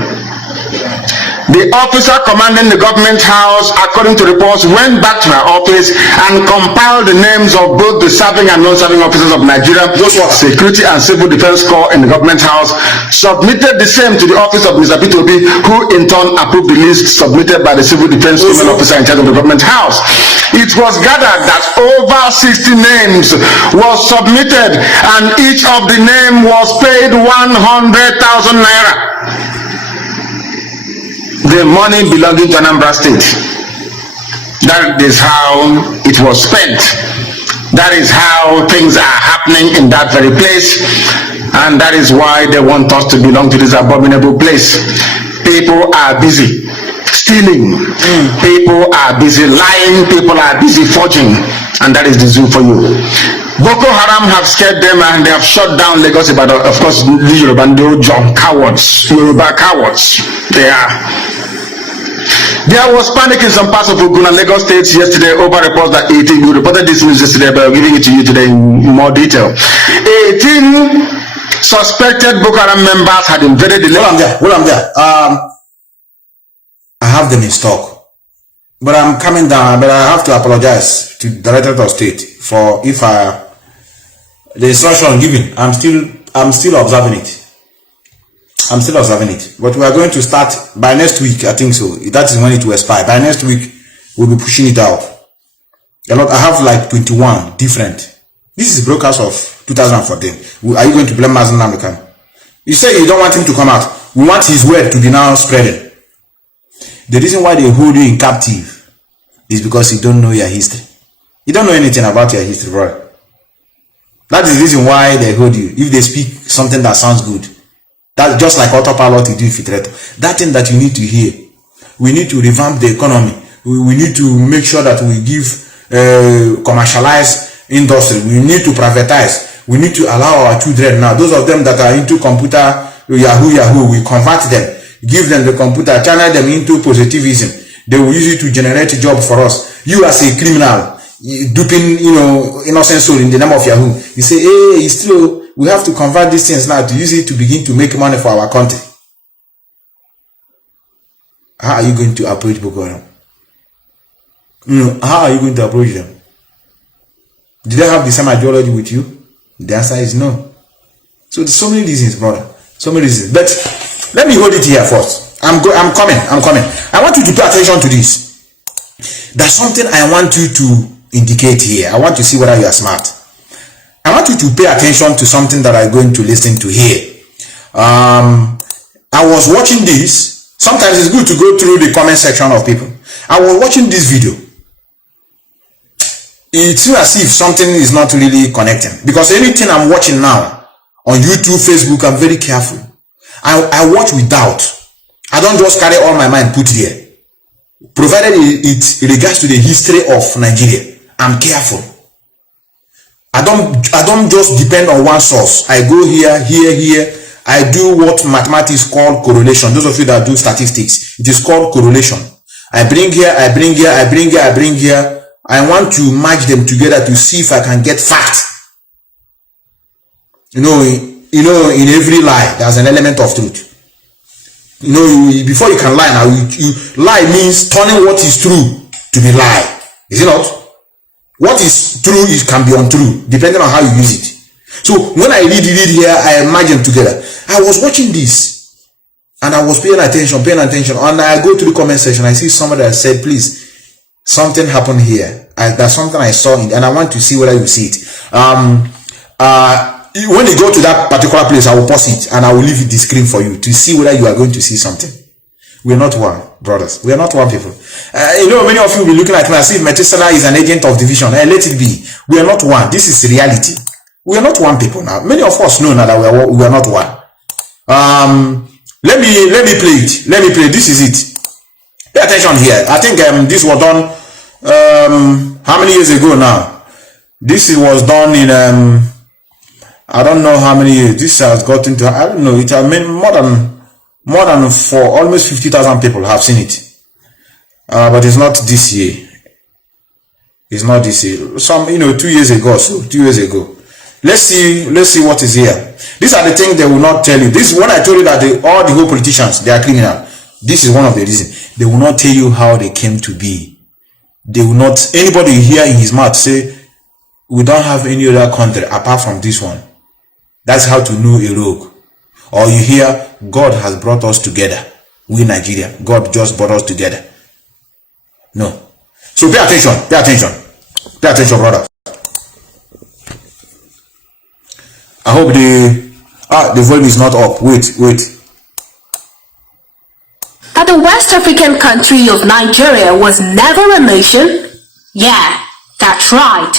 The officer commanding the government house, according to reports, went back to her office and compiled the names of both the serving and non-serving officers of Nigeria Security and Civil Defense Corps in the government house, submitted the same to the office of Mr. P2B, who in turn approved the list submitted by the Civil Defense Women officer in charge of the government house. It was gathered that over 60 names was submitted and each of the name was paid 100,000 naira. The money belonging to Anambra State. That is how it was spent. That is how things are happening in that very place, and that is why they want us to belong to this abominable place. People are busy stealing, people are busy lying, people are busy forging, and that is the zoo for you. Boko Haram have scared them and they have shut down Lagos. But of course, the Yoruba cowards, Yoruba cowards, they are. There was panic in some parts of Ogun and Lagos states yesterday over reports that 18, we reported this news yesterday, but I'm giving it to you today in more detail. 18 suspected Boko Haram members had invaded the Lagos. Well, I'm there. I have them in stock, but I'm coming down. But I have to apologize to the Director of State for if the instruction given. I'm still observing it. I'm still observing it, but we are going to start by next week. I think so. That is when it will expire. By next week, we'll be pushing it out. A lot. I have like 21 different. This is broadcast of 2014. Are you going to blame Mazi Methuselah? You say you don't want him to come out. We want his word to be now spreading. The reason why they hold you in captive is because you don't know your history. You don't know anything about your history, bro. That is the reason why they hold you. If they speak something that sounds good, that's just like autopilot you do if you threat. That thing that you need to hear. We need to revamp the economy. We need to make sure that we give commercialized industry. We need to privatize. We need to allow our children now. Those of them that are into computer, Yahoo, we convert them. Give them the computer, channel them into positivism. They will use it to generate a job for us. You as a criminal, duping, innocent soul in the name of Yahoo. You say, hey, it's true. We have to convert these things now to use it to begin to make money for our country. How are you going to approach Boko Haram? How are you going to approach them? Do they have the same ideology with you? The answer is no. So there's so many reasons, brother. So many reasons. But let me hold it here first. I'm coming. I want you to pay attention to this. There's something I want you to indicate here. I want to see whether you are smart. I want you to pay attention to something that I'm going to listen to here. I was watching this. Sometimes it's good to go through the comment section of people. I was watching this video. It seems as if something is not really connecting. Because anything I'm watching now on YouTube, Facebook, I'm very careful. I watch with doubt. I don't just carry all my mind put here. Provided it regards to the history of Nigeria, I'm careful. I don't just depend on one source. I go here. I do what mathematics call correlation. Those of you that do statistics, it is called correlation. I bring here. I want to merge them together to see if I can get fact. In every lie, there's an element of truth. Before you can lie now, lie means turning what is true to be lie. Is it not? What is true can be untrue, depending on how you use it. So when I read here, I merge them together. I was watching this, and I was paying attention, and I go to the comment section, I see somebody that said, please, something happened here. That's something I saw, and I want to see whether you see it. When you go to that particular place, I will pause it, and I will leave the screen for you to see whether you are going to see something. We are not one, brothers. We are not one people. Many of you will be looking at me as if Methuselah is an agent of division. Let it be. We are not one. This is reality. We are not one people now. Many of us know now that we are not one. Let me play it. Let me play. This is it. Pay attention here. I think this was done how many years ago now? This was done in I don't know how many years. This has gotten to, I don't know, it has been more than for almost 50,000 people have seen it. But it's not this year. It's not this year. Some, 2 years ago, so 2 years ago. Let's see what is here. These are the things they will not tell you. This is when I told you that all the whole politicians, they are criminal. This is one of the reasons. They will not tell you how they came to be. They will not, anybody you hear in his mouth say, we don't have any other country apart from this one. That's how to know a rogue. Or you hear, God has brought us together. We Nigeria, God just brought us together. No. So pay attention, pay attention. Pay attention, brother. I hope the volume is not up. Wait. That the West African country of Nigeria was never a nation? Yeah, that's right.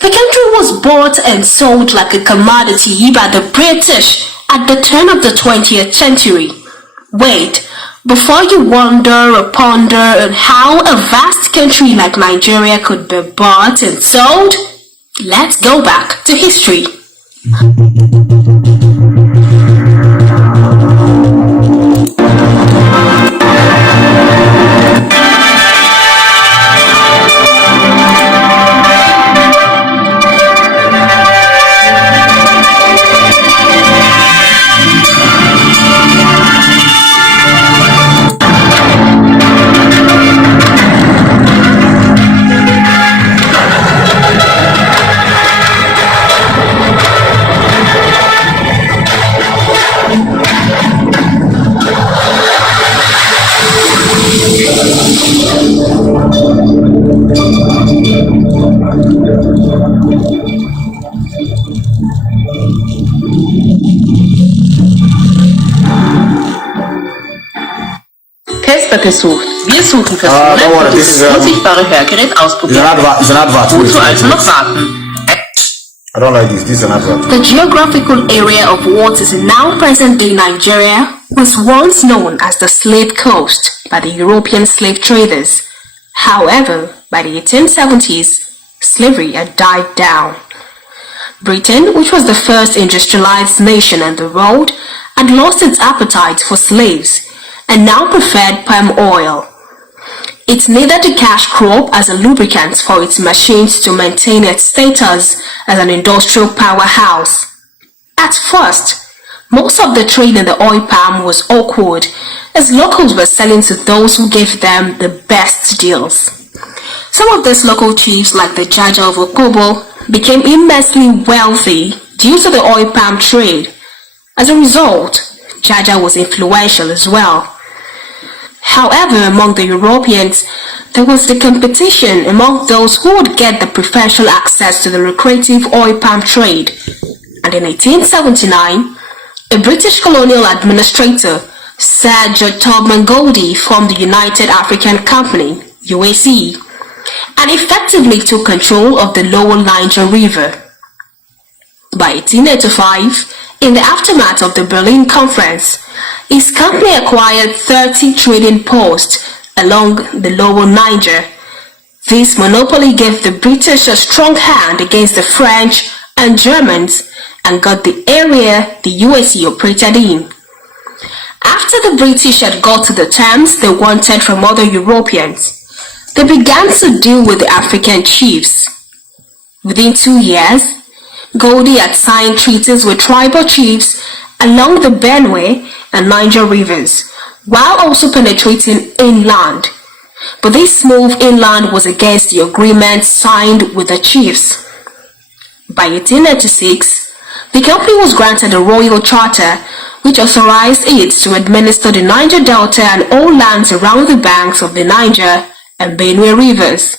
The country was bought and sold like a commodity by the British at the turn of the 20th century. Wait, before you wonder or ponder on how a vast country like Nigeria could be bought and sold, let's go back to history. Tester gesucht. Wir suchen Personen, die das unsichtbare Hörgerät ausprobieren. Wozu also noch warten? I don't like this. This is an advert. The geographical area of what is now present-day Nigeria was once known as the Slave Coast by the European slave traders. However, by the 1870s, slavery had died down. Britain, which was the first industrialized nation in the world, had lost its appetite for slaves and now preferred palm oil. It needed the cash crop as a lubricant for its machines to maintain its status as an industrial powerhouse. At first, most of the trade in the oil palm was awkward, as locals were selling to those who gave them the best deals. Some of these local chiefs, like the Jaja of Okobo, became immensely wealthy due to the oil palm trade. As a result, Jaja was influential as well. However, among the Europeans, there was the competition among those who would get the preferential access to the lucrative oil palm trade. And in 1879, a British colonial administrator, Sir George Tubman Goldie, formed the United African Company, UAC, and effectively took control of the lower Niger River. By 1885, in the aftermath of the Berlin Conference, his company acquired 30 trading posts along the lower Niger. This monopoly gave the British a strong hand against the French and Germans and got the area the UAC operated in. After the British had got to the terms they wanted from other Europeans, they began to deal with the African chiefs. Within 2 years, Goldie had signed treaties with tribal chiefs along the Benue and Niger rivers, while also penetrating inland. But this move inland was against the agreement signed with the chiefs. By 1896, the company was granted a royal charter which authorized it to administer the Niger Delta and all lands around the banks of the Niger and Benue rivers.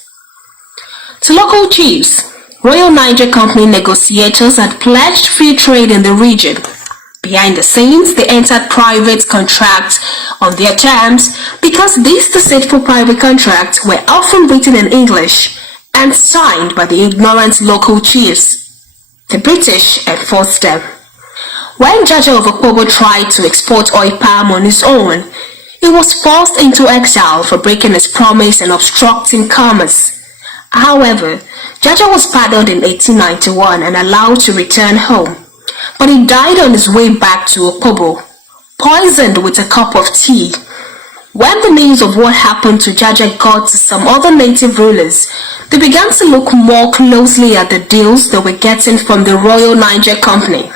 To local chiefs, Royal Niger Company negotiators had pledged free trade in the region. Behind the scenes, they entered private contracts on their terms because these deceitful private contracts were often written in English and signed by the ignorant local chiefs. The British enforced them. When Jaja of Okobo tried to export oil palm on his own, he was forced into exile for breaking his promise and obstructing commerce. However, Jaja was pardoned in 1891 and allowed to return home, but he died on his way back to Okobo, poisoned with a cup of tea. When the news of what happened to Jaja got to some other native rulers, they began to look more closely at the deals they were getting from the Royal Niger Company.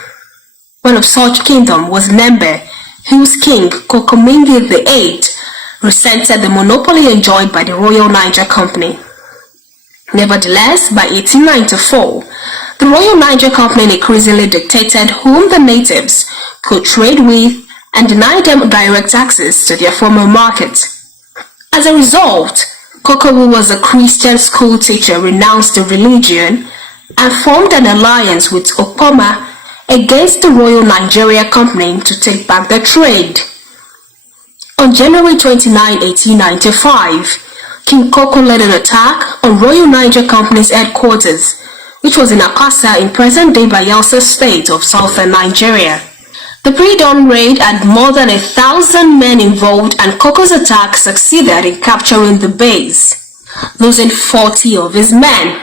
One of such kingdom was Nnamdi, whose king, Kokomenge VIII, resented the monopoly enjoyed by the Royal Niger Company. Nevertheless, by 1894, the Royal Niger Company increasingly dictated whom the natives could trade with and denied them direct access to their former market. As a result, Koko, who was a Christian school teacher, renounced the religion and formed an alliance with Okpoma against the Royal Nigeria Company to take back the trade. On January 29, 1895, King Koko led an attack on Royal Niger Company's headquarters, which was in Akassa in present-day Bayelsa State of southern Nigeria. The pre-dawn raid had more than 1,000 men involved, and Koko's attack succeeded in capturing the base, losing 40 of his men.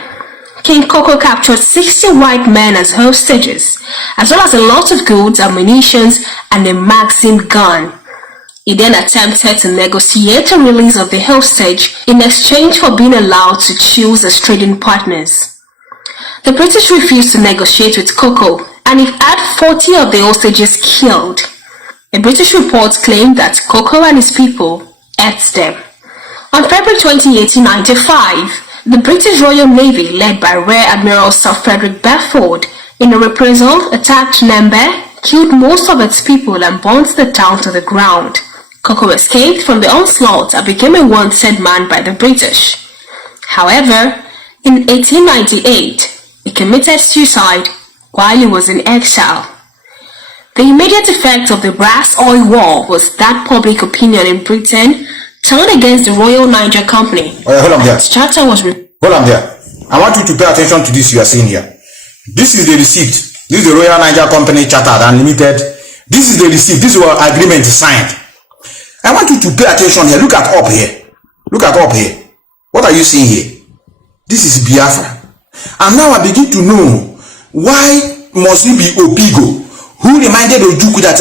King Koko captured 60 white men as hostages, as well as a lot of goods, ammunition, and a Maxim gun. He then attempted to negotiate a release of the hostage in exchange for being allowed to choose as trading partners. The British refused to negotiate with Koko, and he had 40 of the hostages killed. A British report claimed that Koko and his people ate them. On February 20, 1895, the British Royal Navy, led by Rear Admiral Sir Frederick Bedford, in a reprisal attacked Nnamdi, killed most of its people and burnt the town to the ground. Koko escaped from the onslaught and became a wanted man by the British. However, in 1898, he committed suicide while he was in exile. The immediate effect of the Brass Oil War was that public opinion in Britain turned against the Royal Niger Company. Oh, yeah, hold on there. Its charter was Hold on there. I want you to pay attention to this you are seeing here. This is the receipt. This is the Royal Niger Company Chartered Unlimited. This is the receipt. This is what agreement signed. I want you to pay attention here. Look at up here. Look at up here. What are you seeing here? This is Biafra. And now I begin to know why must it be Opigo who reminded Ojuku that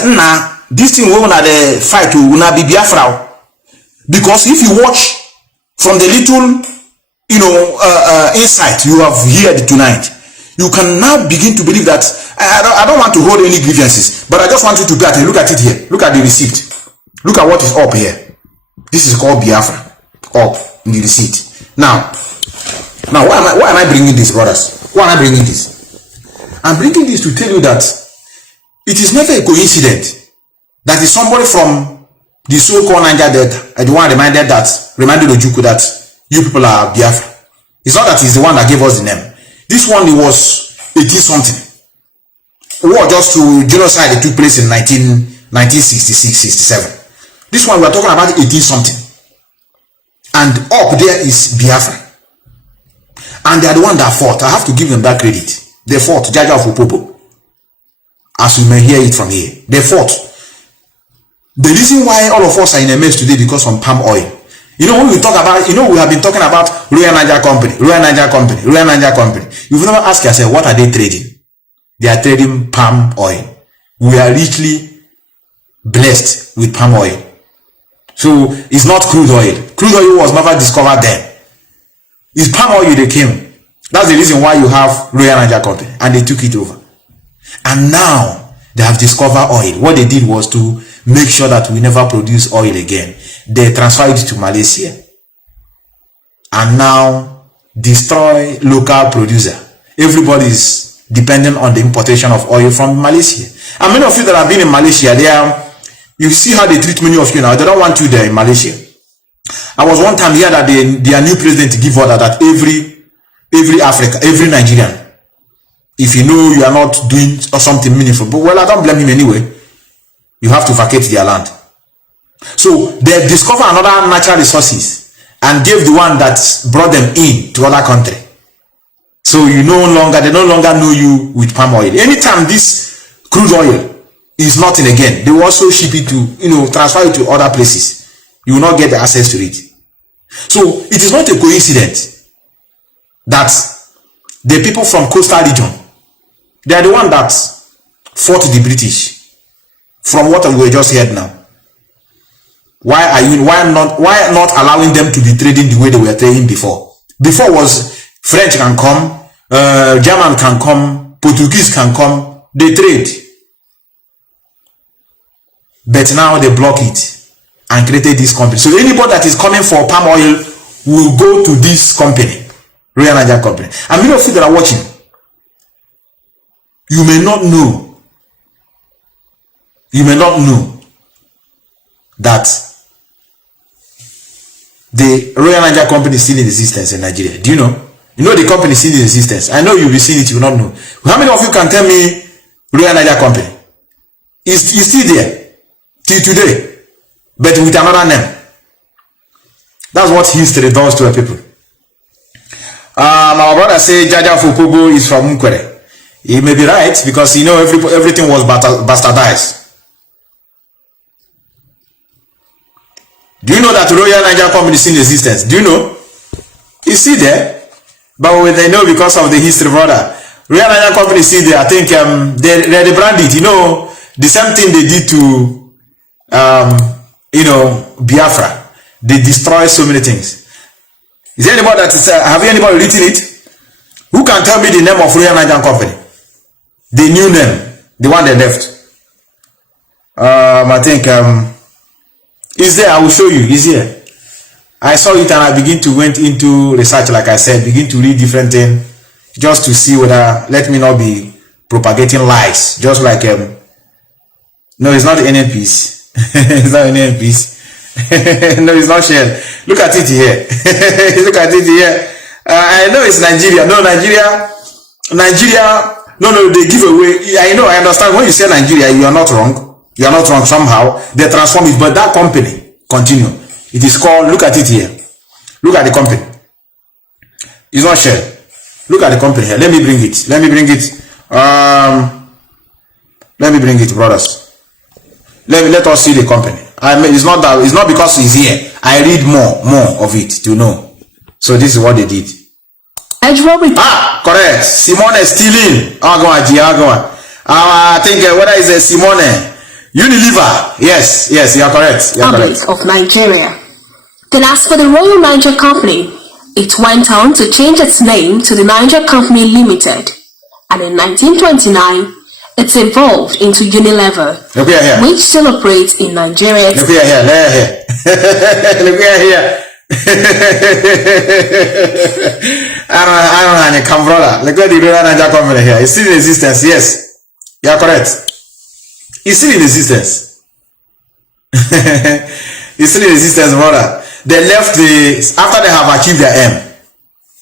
this thing will not fight will not be Biafra. Because if you watch from the little insight you have heard tonight, you can now begin to believe that I don't want to hold any grievances, but I just want you to pay attention. Look at it here. Look at the receipt. Look at what is up here. This is called Biafra. Up in the receipt. Now why am I bringing this, brothers? Why am I bringing this? I'm bringing this to tell you that it is never a coincidence that is somebody from the so-called Niger Delta, the one reminded Ojuku that you people are Biafra. It's not that he's the one that gave us the name. This one, it was 80-something. War just to genocide that took place in 1966-67. This one we are talking about 80-something. And up there is Biafra. And they are the one that fought. I have to give them that credit. They fought, Jaja of Upopo. As you may hear it from here. They fought. The reason why all of us are in a mess today because of palm oil. You know, when we talk about, we have been talking about Royal Niger Company, Royal Niger Company, Royal Niger Company. You've never asked yourself, what are they trading? They are trading palm oil. We are richly blessed with palm oil. So it's not crude oil. Crude oil was never discovered then. It's palm oil they came. That's the reason why you have Royal Niger Company, and they took it over. And now they have discovered oil. What they did was to make sure that we never produce oil again. They transferred it to Malaysia and now destroy local producer. Everybody is dependent on the importation of oil from Malaysia. And many of you that have been in Malaysia, you see how they treat many of you now. They don't want you there in Malaysia. I was one time here that their new president give order that every Africa, every Nigerian, if you know you are not doing something meaningful, but well, I don't blame him anyway. You have to vacate their land. So they discover another natural resources and gave the one that brought them in to other country. So they no longer know you with palm oil. Anytime this crude oil is nothing again, they will also ship it to, transfer it to other places. You will not get the access to it. So it is not a coincidence that the people from coastal region, they are the one that fought the British. From what we just heard now, why not allowing them to be trading the way they were trading before? Before was French can come, German can come, Portuguese can come, they trade. But now they block it and created this company. So anybody that is coming for palm oil will go to this company, Royal Niger Company. And many of you that are watching, you may not know that the Royal Niger Company is still in existence in Nigeria. Do you know? You know the company is still in existence. I know you'll be seeing it, you will not know. How many of you can tell me Royal Niger Company is still there till today, but with another name? That's what history does to a people. Our brother say Jaja Fukubu is from Nkwere. He may be right, because you know everything was bastardized. Do you know that Royal Niger Company is in existence? Do you know? It's still there. But they know because of the history, brother. Royal Niger Company is still there. I think they rebranded. You know, the same thing they did to Biafra. They destroy so many things. Is there anybody that is have anybody written it? Who can tell me the name of Royal Niger Company? The new name, the one they left. I think is there. I will show you. Is here. I saw it and I begin to went into research, like I said, begin to read different things just to see whether, let me not be propagating lies. Just like no, it's not NMPs. It's not NMPs. No, it's not Shell. Look at it here. Look at it here. I know it's Nigeria. No, Nigeria. No, they give away. I know, I understand. When you say Nigeria, you are not wrong. You are not wrong somehow. They transform it, but that company continue. It is called, look at it here. Look at the company. It's not Shell. Look at the company here. Let me bring it. Let me bring it, brothers. Let us see the company. It's not that, it's not because it's here. I read more of it to know. So this is what they did. Correct. Simone stealing. I think whether it's a Simone. Unilever. Yes, you are correct. Republic of Nigeria. Then as for the Royal Niger Company, it went on to change its name to the Niger Company Limited, and in 1929, it evolved into Unilever, which still operates in Nigeria. Look here. I don't know, come brother. Look at the Royal Niger Company here. It's still in existence. Yes, you are correct. It's still in existence. It's still in existence, brother. They left after they have achieved their aim.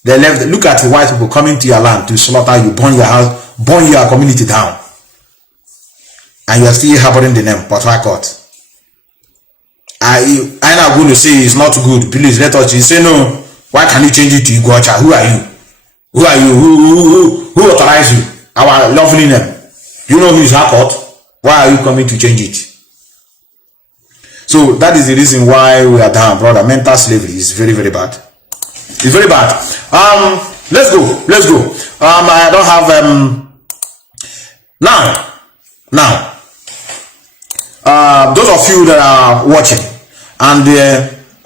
They left. Look at the white people coming to your land to slaughter you, burn your house, burn your community down, and you are still harboring the name Port Harcourt. I'm not going to say it's not good. Please let us. You say no. Why can you change it to Iguacha? Who are you? Who are you? Who authorized you? Our lovely name. You know who is Harcourt? Why are you coming to change it? So that is the reason why we are down, brother. Mental slavery is very, very bad. It's very bad. Let's go. I don't have now. Those of you that are watching, and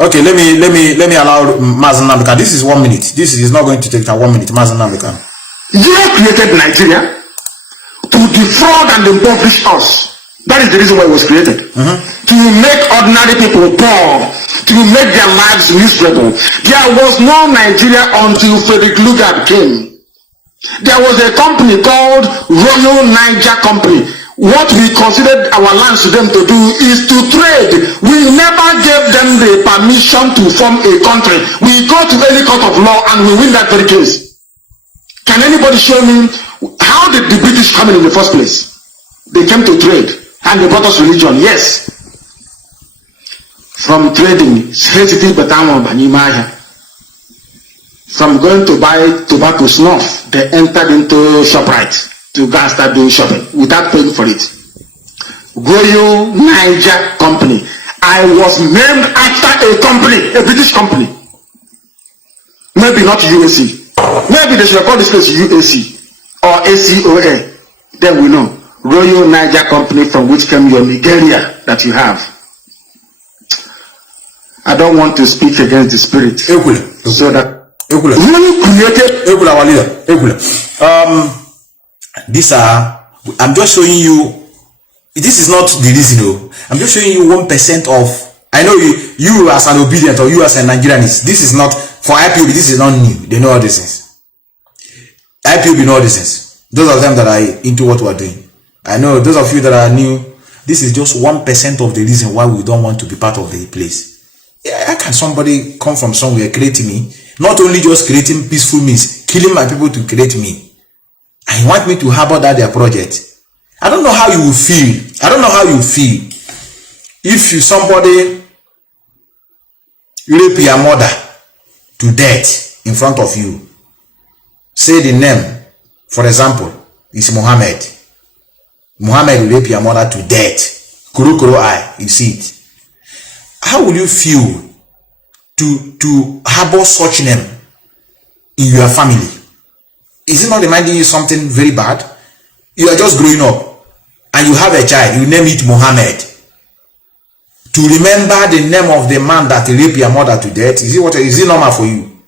okay, let me allow Mazi Methuselah. This is 1 minute. This is not going to take 1 minute. Mazi Methuselah. You created Nigeria to defraud and impoverish us. That is the reason why it was created. To make ordinary people poor, to make their lives miserable. There was no Nigeria until Frederick Lugard came. There was a company called Royal Niger Company. What we considered our lands to them to do is to trade. We never gave them the permission to form a country. We go to any court of law and we win that very case. Can anybody show me how did the British come in the first place? They came to trade and they brought us religion. Yes. From trading, from going to buy tobacco snuff, they entered into ShopRite to go and start doing shopping without paying for it. Royal Niger Company. I was named after a company, a British company. Maybe not UAC. Maybe they should have called this place UAC or ACOA. Then we know. Royal Niger Company, from which came your Nigeria that you have. I don't want to speak against the spirit. So that really created our leader. These are, I'm just showing you This is not the reason. Oh. I'm just showing you 1% of. I know you as an obedient or you as a Nigerianist. This is not for IPOB. This is not new. They know all these things. IPOB know all these things. Those of them that are into what we're doing. I know those of you that are new. This is just 1% of the reason why we don't want to be part of the place. Yeah, how can somebody come from somewhere create me? Not only just creating peaceful means, killing my people to create me. And you want me to harbor that their project? I don't know how you will feel. I don't know how you feel if you somebody rape your mother to death in front of you. Say the name, for example, is Muhammad. Muhammad will rape your mother to death. Kuru kuru eye, you see it. How will you feel to harbor such name in your family? Is it not reminding you something very bad? You are just growing up and you have a child, you name it Muhammad. To remember the name of the man that raped your mother to death, is it normal for you?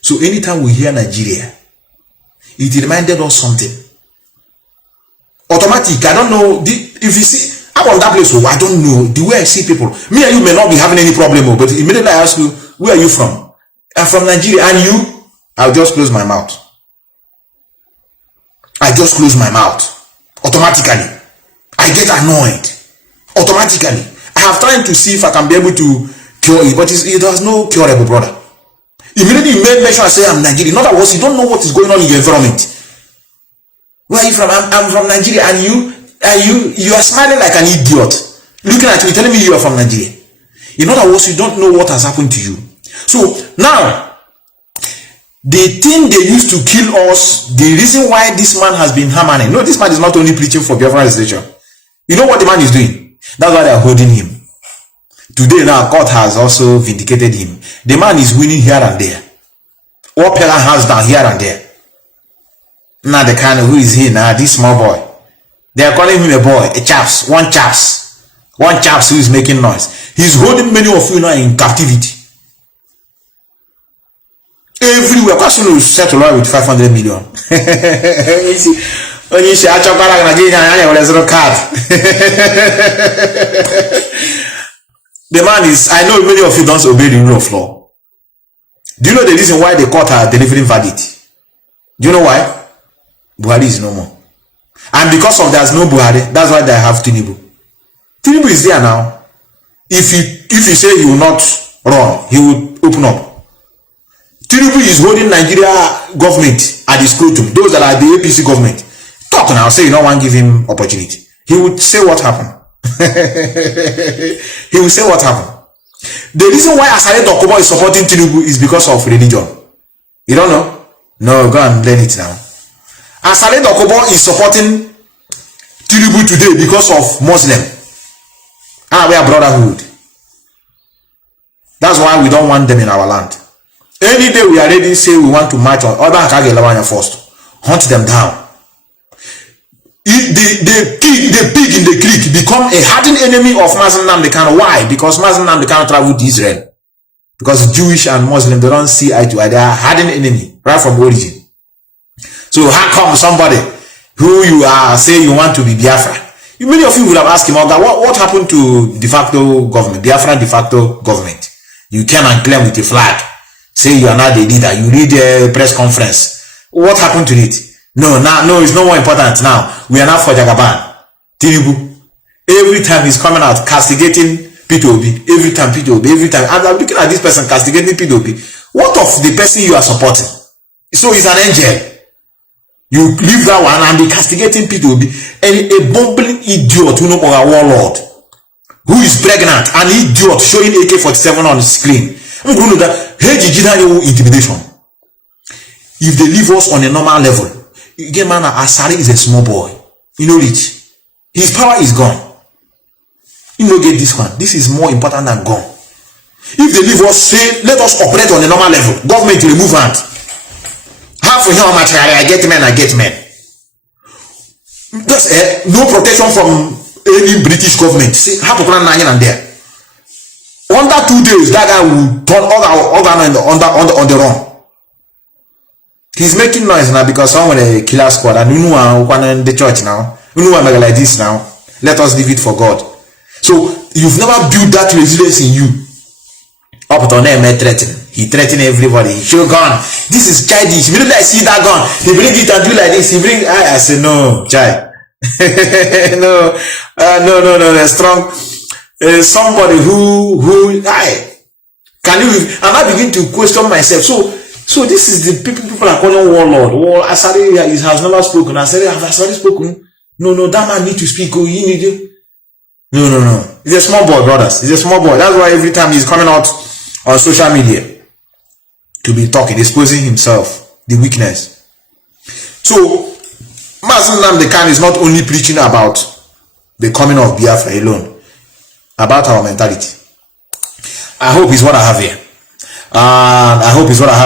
So anytime we hear Nigeria, it reminded us something. Automatic, I don't know, if you see, I'm on that place, I don't know, the way I see people, me and you may not be having any problem, but immediately I ask you, where are you from? I'm from Nigeria, and you? I'll just close my mouth. I just close my mouth. Automatically. I get annoyed. Automatically. I have tried to see if I can be able to cure it, but it has no curable, brother. Immediately you made mention and say I'm Nigerian. Not that was you don't know what is going on in your environment. Where are you from? I'm from Nigeria, and you are smiling like an idiot. Looking at me, telling me you are from Nigeria. In other words, you don't know what has happened to you. So now, the thing they used to kill us, the reason why this man has been hammering. No, this man is not only preaching for Biafran legislation. You know what the man is doing? That's why they are holding him. Today now, court has also vindicated him. The man is winning here and there. All Pella hands down here and there. Now the kind of who is he now? This small boy. They are calling him a boy, a chaps, one chaps who is making noise. He's holding many of you now in captivity. Everywhere, because you settle with 500 million. When you say, I card. The man is, I know many of you don't obey the rule of law. Do you know the reason why the court are delivering verdict? Do you know why? Buhari is no more. And because of there's no Buhari, that's why they have Tinubu. Tinubu is there now. If you say he will not run, he will open up. Tinubu is holding Nigeria government at the scrotum. Those that are the APC government. Talk now, say you don't want to give him opportunity. He would say what happened. He will say what happened. The reason why Asare Dokubo is supporting Tinubu is because of religion. You don't know? No, go and learn it now. Asare Dokubo is supporting Tinubu today because of Muslim. We are brotherhood. That's why we don't want them in our land. Any day we are ready, say we want to march on Oba Kage first, hunt them down. The pig in the creek become a hardened enemy of Mazi Nnamdi Kanu. Why? Because Mazi Nnamdi Kanu traveled to Israel. Because Jewish and Muslim, they don't see eye to eye. They are hardened enemy right from origin. So how come somebody who you are say you want to be Biafra? Many of you will have asked him, what happened to de facto government, Biafran de facto government? You came and claim with a flag. Say you are not the leader. You read a press conference. What happened to it? No, it's no more important now. We are now for Jagaban. Tinubu. Every time he's coming out castigating P2B. Every time P2B. Every time. And I'm looking at this person castigating P2B. What of the person you are supporting? So he's an angel. You leave that one and be castigating P2B. And a bumbling idiot who know our warlord. Who is pregnant. An idiot showing AK-47 on the screen. I'm going to that. Intimidation. If they leave us on a normal level, again, man, Asare is a small boy. You know rich. His power is gone. You know, get this one. This is more important than gone. If they leave us, say, let us operate on a normal level. Government will remove hand. Half for him material, I get men. That's no protection from any British government. See, half of and there. Under 2 days, that guy will turn all on the run. He's making noise now because someone a killer squad and you know in the church now. You know I'm like this now. Let us leave it for God. So you've never built that resilience in you. Up to them, he threatened everybody. He show gun. This is childish. Immediately I see that gun, he bring it and do like this. He bring. I say no, chai. No, they're strong. Somebody who can you? And I begin to question myself. So this is the people are calling warlord. War. Asari has never spoken. Asari have Asari spoken. No, that man need to speak. Oh, he need to. No. He's a small boy, brothers. He's a small boy. That's why every time he's coming out on social media to be talking, exposing himself, the weakness. So Mazi Nnamdi is not only preaching about the coming of Biafra alone, about our mentality. I hope it's what I have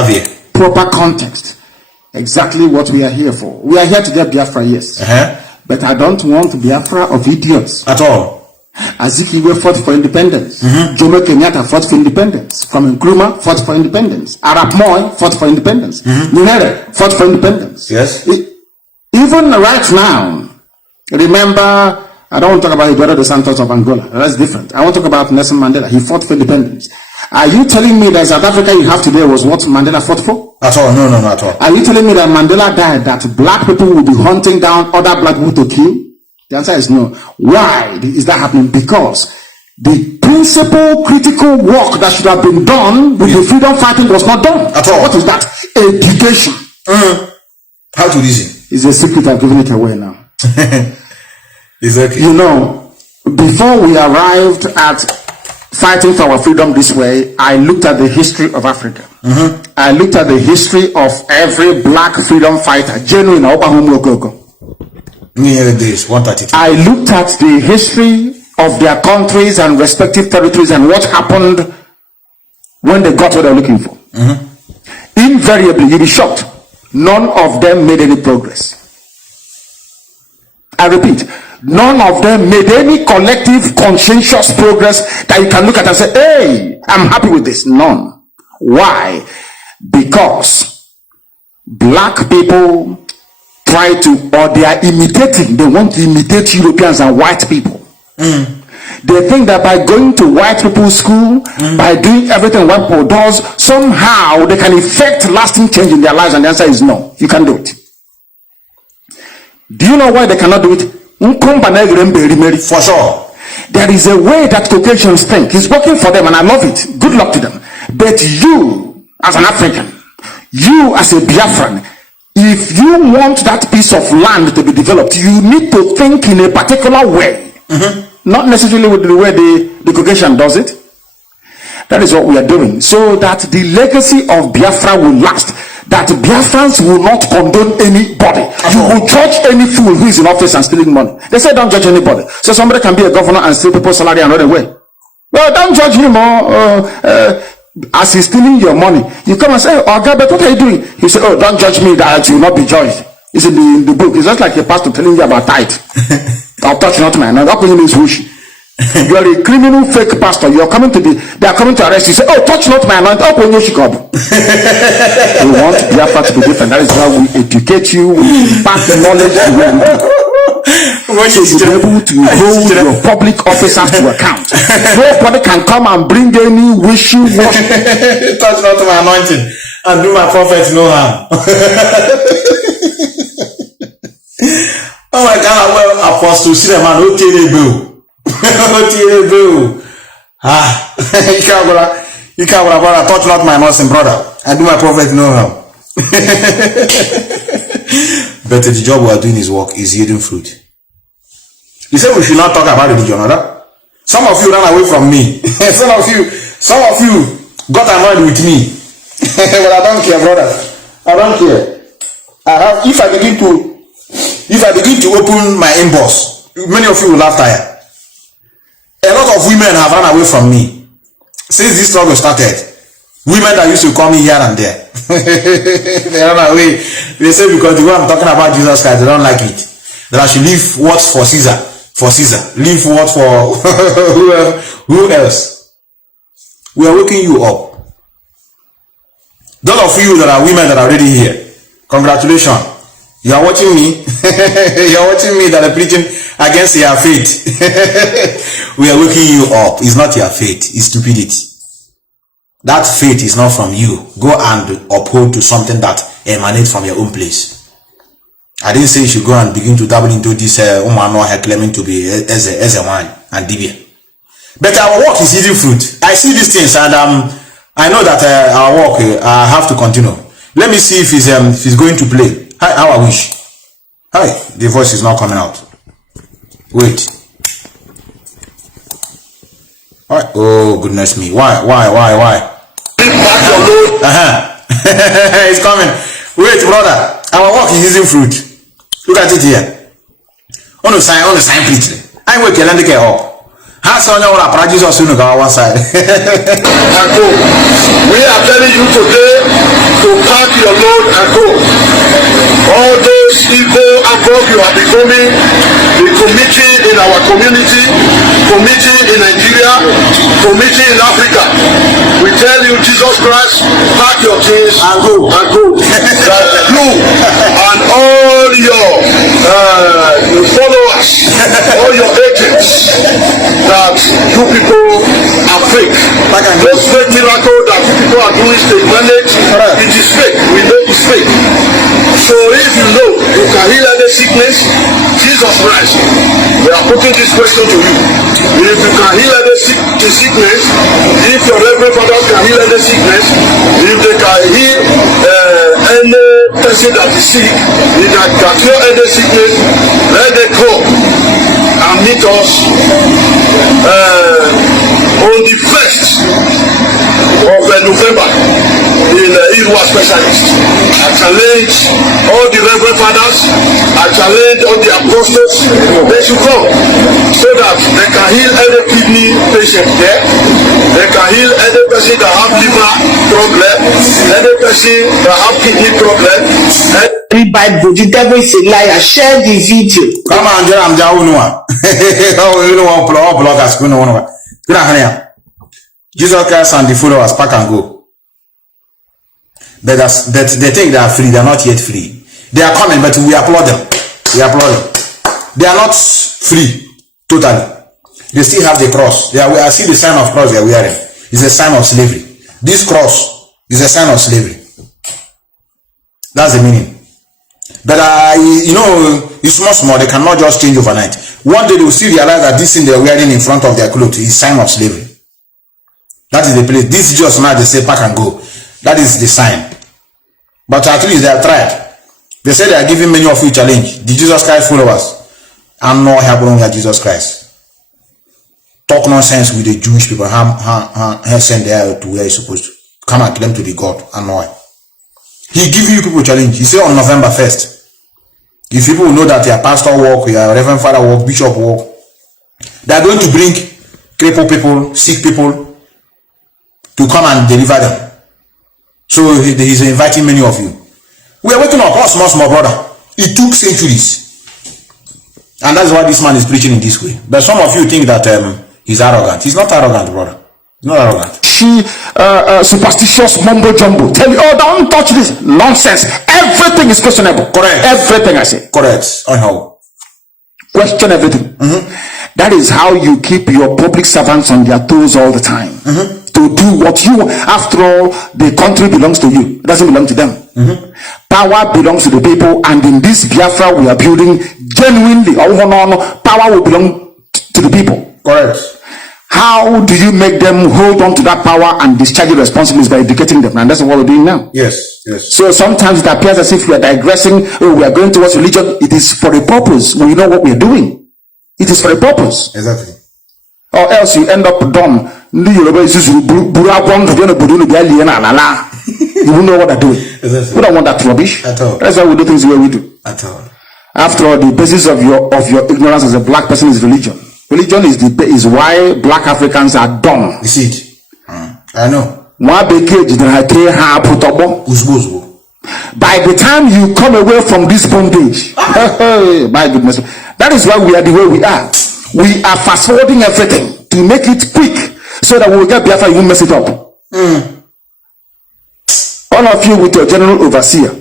here. Proper context. Exactly what we are here for. We are here to get Biafra, yes. But I don't want Biafra of idiots. At all. Azikiwe fought for independence. Jomo Kenyatta fought for independence. Kwame Nkrumah fought for independence. Arap Moi fought for independence. Nyerere fought for independence. Yes. Even right now, remember, I don't want to talk about Eduardo dos Santos of Angola. That's different. I want to talk about Nelson Mandela. He fought for independence. Are you telling me that South Africa you have today was what Mandela fought for? At all. No, at all. Are you telling me that Mandela died, that black people will be hunting down other black people to kill? The answer is no. Why is that happening? Because the principal critical work that should have been done with the freedom fighting was not done. At all. What is that? Education. How to reason? It's a secret. I'm giving it away now. Exactly. You know, before we arrived at fighting for our freedom this way, I looked at the history of Africa. I looked at the history of every black freedom fighter. Genuine Obahumokoko. I looked at the history of their countries and respective territories and what happened when they got what they're looking for. Invariably, you'll be shocked. None of them made any progress. I repeat, none of them made any collective, conscientious progress that you can look at and say, hey, I'm happy with this. None. Why? Because black people try to, or they are imitating, they want to imitate Europeans and white people. They think that by going to white people's school, by doing everything white people does, somehow they can effect lasting change in their lives, and the answer is no, you can't do it. Do you know why they cannot do it? For sure. There is a way that Caucasians think. It's working for them and I love it. Good luck to them. But you, as an African, you as a Biafran, if you want that piece of land to be developed, you need to think in a particular way. Not necessarily with the way the Caucasian does it. That is what we are doing. So that the legacy of Biafra will last. That Biafrans will not condone anybody. You will judge any fool who is in office and stealing money. They say don't judge anybody. So somebody can be a governor and steal people's salary and run away. Well, don't judge him as he's stealing your money. You come and say, oh God, but what are you doing? You say, oh, don't judge me that you will not be judged. It's in the book. It's just like a pastor telling you about tithe. I'll touch not my hand. You are a criminal fake pastor. They are coming to arrest you. Say, oh, touch not my anointing. Oh, when you we want Biafra to be different. That is why we educate you, we impart knowledge the way we do. So you'll be able to hold your public officers to account. Nobody can come and bring any wishy-washy. Touch not my anointing and do my prophets no harm. Oh my God, well, Apostle, see the man, okay, you can't brother, touch not my nursing brother. I do my prophet no harm. But the job we are doing is work, is yielding fruit. He said we should not talk about religion, right? Some of you ran away from me. Some of you got annoyed with me. But I don't care, brother. I don't care. If I begin to open my inbox, many of you will laugh tired. A lot of women have run away from me since this struggle started. Women that used to call me here and there. They run away. They say because the way I'm talking about Jesus Christ, they don't like it. That I should leave what's for Caesar. For Caesar. Leave what for who else? We are waking you up. Those of you that are women that are already here, congratulations. You are watching me. You are watching me that are preaching against your faith. We are waking you up. It's not your faith. It's stupidity. That faith is not from you. Go and uphold to something that emanates from your own place. I didn't say you should go and begin to dabble into this claiming to be as a wine and dibia. But our work is eating fruit. I see these things, and I know that our work I have to continue. Let me see if he's going to play. Hi, how I wish. Hi, the voice is not coming out. Wait. Alright. Oh goodness me. Why? It's coming. Wait, brother. Our work is using fruit. Look at it here. On the sign preaching. I work a land care up. Has on your produce or soon go one side. We are telling you today to pack your load and go. All those evil above you are becoming the committee in our community, committee in Nigeria, committee in Africa. We tell you, Jesus Christ, pack your things and go. That you and all your followers, all your agents, that you people are fake. Those fake miracles that you people are doing state manage, it is fake. We know it's fake. So if you know you can heal any sickness, Jesus Christ, we are putting this question to you. If you can heal any sickness, if your Reverend Father can heal any sickness, if they can heal any person that is sick, if they can cure any sickness, let them come and meet us on the 1st of November in Irua Specialist. I challenge all the Reverend Fathers, I challenge all the apostles, they should come so that they can heal any kidney patient there, they can heal any person that have liver problem, any person that have kidney problem. Bible, the devil is a liar. Share the video. Come on, I'm Jaunua. Oh, you know what bloggers going on. Jesus Christ and the followers pack and go. But they think they are free, they are not yet free. They are coming, but we applaud them. They are not free totally. They still have the cross. I see the sign of cross they are wearing. It's a sign of slavery. This cross is a sign of slavery. That's the meaning. But you know, it's small. They cannot just change overnight. One day they will still realize that this thing they are wearing in front of their clothes is sign of slavery. That is the place. This is just now they say pack and go. That is the sign. But at least they have tried. They say they are giving many of you challenge. The Jesus Christ followers. I'm not helping with Jesus Christ. Talk nonsense with the Jewish people. How send there to where you're supposed to. Come and claim to be God. And why? He give you people challenge. He say on November 1st. If people know that your pastor work, your Reverend Father work, Bishop work, they are going to bring crippled people, sick people to come and deliver them. So he's inviting many of you. We are waking up, all small brother. It took centuries. And that's why this man is preaching in this way. But some of you think that he's arrogant. He's not arrogant, brother. He's not arrogant. Superstitious mumbo jumbo. Tell you, oh, don't touch this. Nonsense. Everything is questionable. Correct. Everything I say. Correct. On how? Question everything. That is how you keep your public servants on their toes all the time. To do what you want. After all, the country belongs to you. It doesn't belong to them. Power belongs to the people, and in this Biafra we are building, genuinely, power will belong to the people. Correct. How do you make them hold on to that power and discharge your responsibilities? By educating them, and that's what we're doing now. Yes. So sometimes it appears as if we are digressing, we are going towards religion. It is for a purpose. When you know what we are doing, it is for a purpose. Exactly. Or else you end up dumb. You won't know what they're doing. Exactly. We don't want that rubbish at all. That's why we do things the way we do. At all. After all, the basis of your ignorance as a black person is religion. Religion is why black Africans are dumb. You see it? I know. By the time you come away from this bondage, my goodness, that is why we are the way we are. We are fast forwarding everything to make it quick so that we will get Biafra, you won't mess it up. All of you with your general overseer,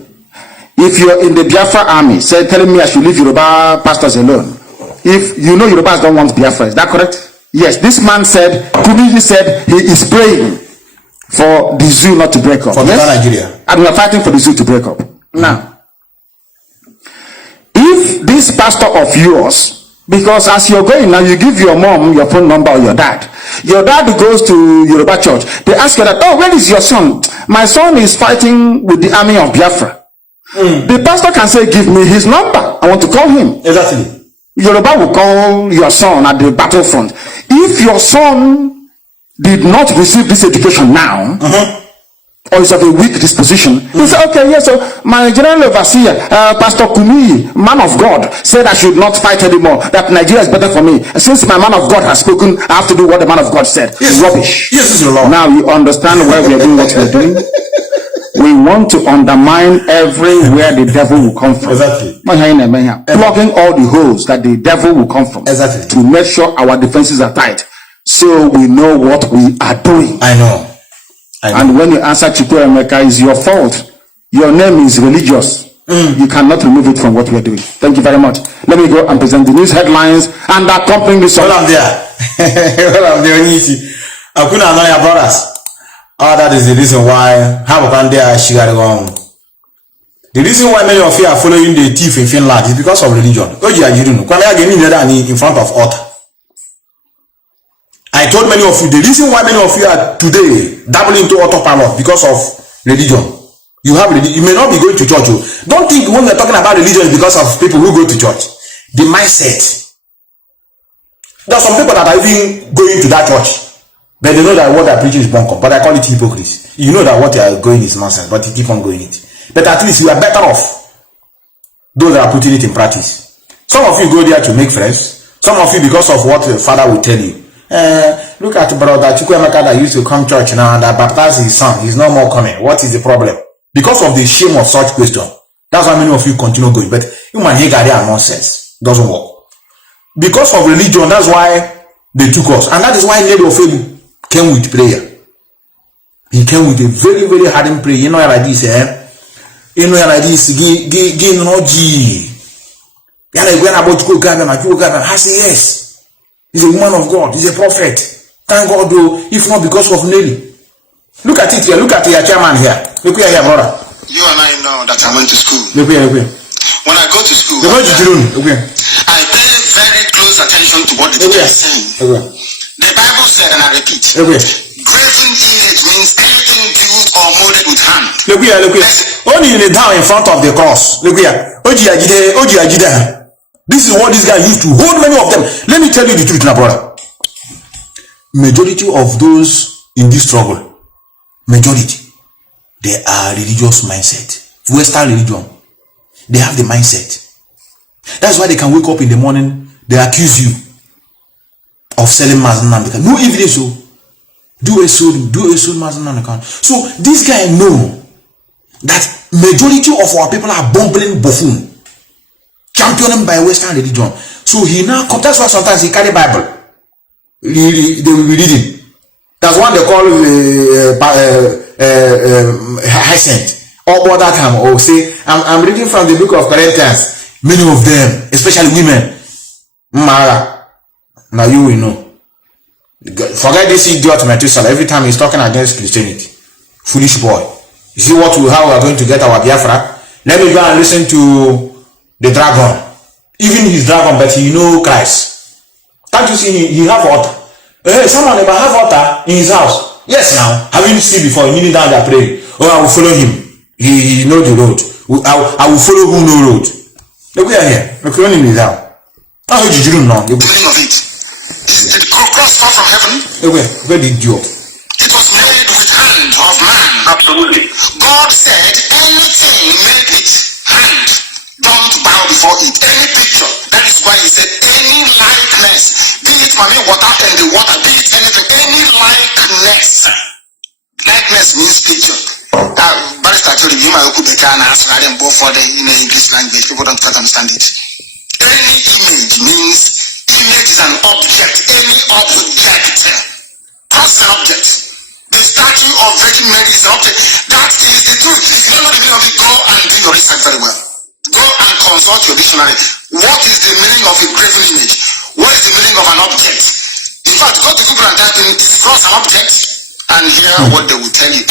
if you're in the Biafra army, telling me I should leave Yoruba pastors alone, if you know Yorubas don't want Biafra, is that correct? Yes, this man said, Kumiji said he is praying for the zoo not to break up. For Nigeria. And we are fighting for the zoo to break up. Now, if this pastor of yours, because as you're going now, you give your mom your phone number or your dad. Your dad goes to Yoruba church. They ask you that, oh, where is your son? My son is fighting with the army of Biafra. The pastor can say, give me his number. I want to call him. Exactly. Yoruba will call your son at the battlefront. If your son did not receive this education now, or is of a weak disposition, he said, okay, yes, so my general overseer, Pastor Kumi, man of God, said I should not fight anymore, that Nigeria is better for me. Since my man of God has spoken, I have to do what the man of God said. Yes. Rubbish. Yes, it's Lord. Now you understand why we are doing what we are doing. We want to undermine everywhere the devil will come from. Exactly. Plugging all the holes that the devil will come from. Exactly. To make sure our defenses are tight. So we know what we are doing. I know. And when you answer Chukwu Emeka, is your fault. Your name is religious. You cannot remove it from what we are doing. Thank you very much. Let me go and present the news headlines and accompanying this. Hold on there. Hold on there. Akuna know your brothers. Oh, that is the reason why the reason why many of you are following the thief in Finland is because of religion. In front of altar. I told many of you the reason why many of you are today dabbling into autopilot because of religion. You have religion. You may not be going to church. Don't think when we're talking about religion is because of people who go to church. The mindset. There are some people that are even going to that church. But they know that what I preach is bunkum, but I call it hypocrisy. You know that what you are going is nonsense, but you keep on going it. But at least you are better off those that are putting it in practice. Some of you go there to make friends. Some of you because of what the father will tell you. Look at brother Chukwu Emeka that used to come church now and that baptized his son. He's no more coming. What is the problem? Because of the shame of such question. That's why many of you continue going. But human here nonsense. Doesn't work. Because of religion, that's why they took us. And that is why Lady of Faith came with prayer. He came with a very, very hardened prayer. You know like this, You know like this. Give no G. Yeah, like when about to go I say yes. He's a woman of God. He's a prophet. Thank God, though, if not because of Nelly. Look at it here. Look at your chairman here. Look here, brother. You and I know that I went to school. Look here, look here. When I go to school, I pay very close attention to what the teacher is saying. The Bible said, and I repeat, graven image means anything built or molded with hand. Look here, look here. Only in the down in front of the cross. Look here. This is what this guy used to hold many of them. Let me tell you the truth now, brother. Majority of those in this struggle, majority, they are religious mindset. Western religion. They have the mindset. That's why they can wake up in the morning, they accuse you of selling Mazi Methuselah Ipob. No evidence, so do a soul Mazi Methuselah Ipob. So this guy know that majority of our people are bumbling buffoon, championing by Western religion. So he now comes. That's why sometimes he carry Bible. They will be reading. That's one they call Hyacinth. Or about that time, or say, I'm reading from the book of Corinthians. Many of them, especially women, Mara. Now you will know. Forget this idiot Methuselah. Every time he's talking against Christianity, foolish boy. You see how we are going to get our Biafra? Let me go and listen to the dragon. Even his dragon, but he know Christ. Can't you see he have water? Hey, someone ever have water in his house? Yes, now. Haven't seen before, kneeling down there praying. Oh, I will follow him. He know the road. I will follow who know road. Look here. Look only down. How did you know? The meaning of it. Did the cross fall from heaven? Where did you? It was made with hand of man. Absolutely. God said anything made with hand, don't bow before it. Any picture. That is why he said any likeness, be it mommy water and the water, be it anything, any likeness. Likeness means picture. Barrister told you might could be better and ask both for the in the English language. People don't quite understand it. Any image means image is an object. Any object. What's the object? The star statue of Virgin Mary is an object. That is the truth. If you don't know the meaning of it, go and do your research very well. Go and consult your dictionary. What is the meaning of a graven image? What is the meaning of an object? In fact, go to Google and type in "is cross an object?" and hear what they will tell you.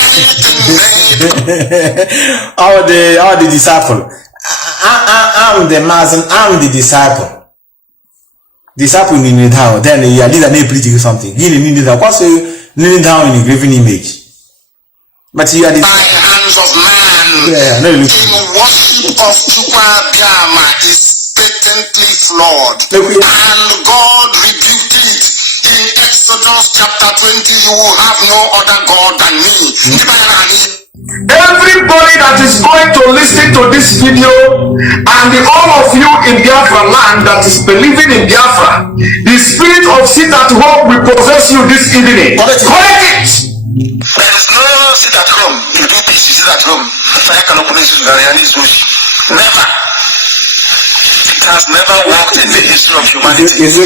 All the disciple. I'm the Mazi, I'm the disciple. Disciple kneeling down, then you are leader name preaching something. You kneeling down. What's kneeling down in a graven image? But you are the by hands of man in worship of Chukwa Biama is patently flawed. And God rebuked it in Exodus chapter 20. You will have no other God than me. Everybody that is going to listen to this video and all of you in Biafra land that is believing in Biafra, the spirit of sit at home will possess you this evening. Correct it! There is no sit at home. You do peace, you sit at home. Never. It has never worked in the history of humanity. It's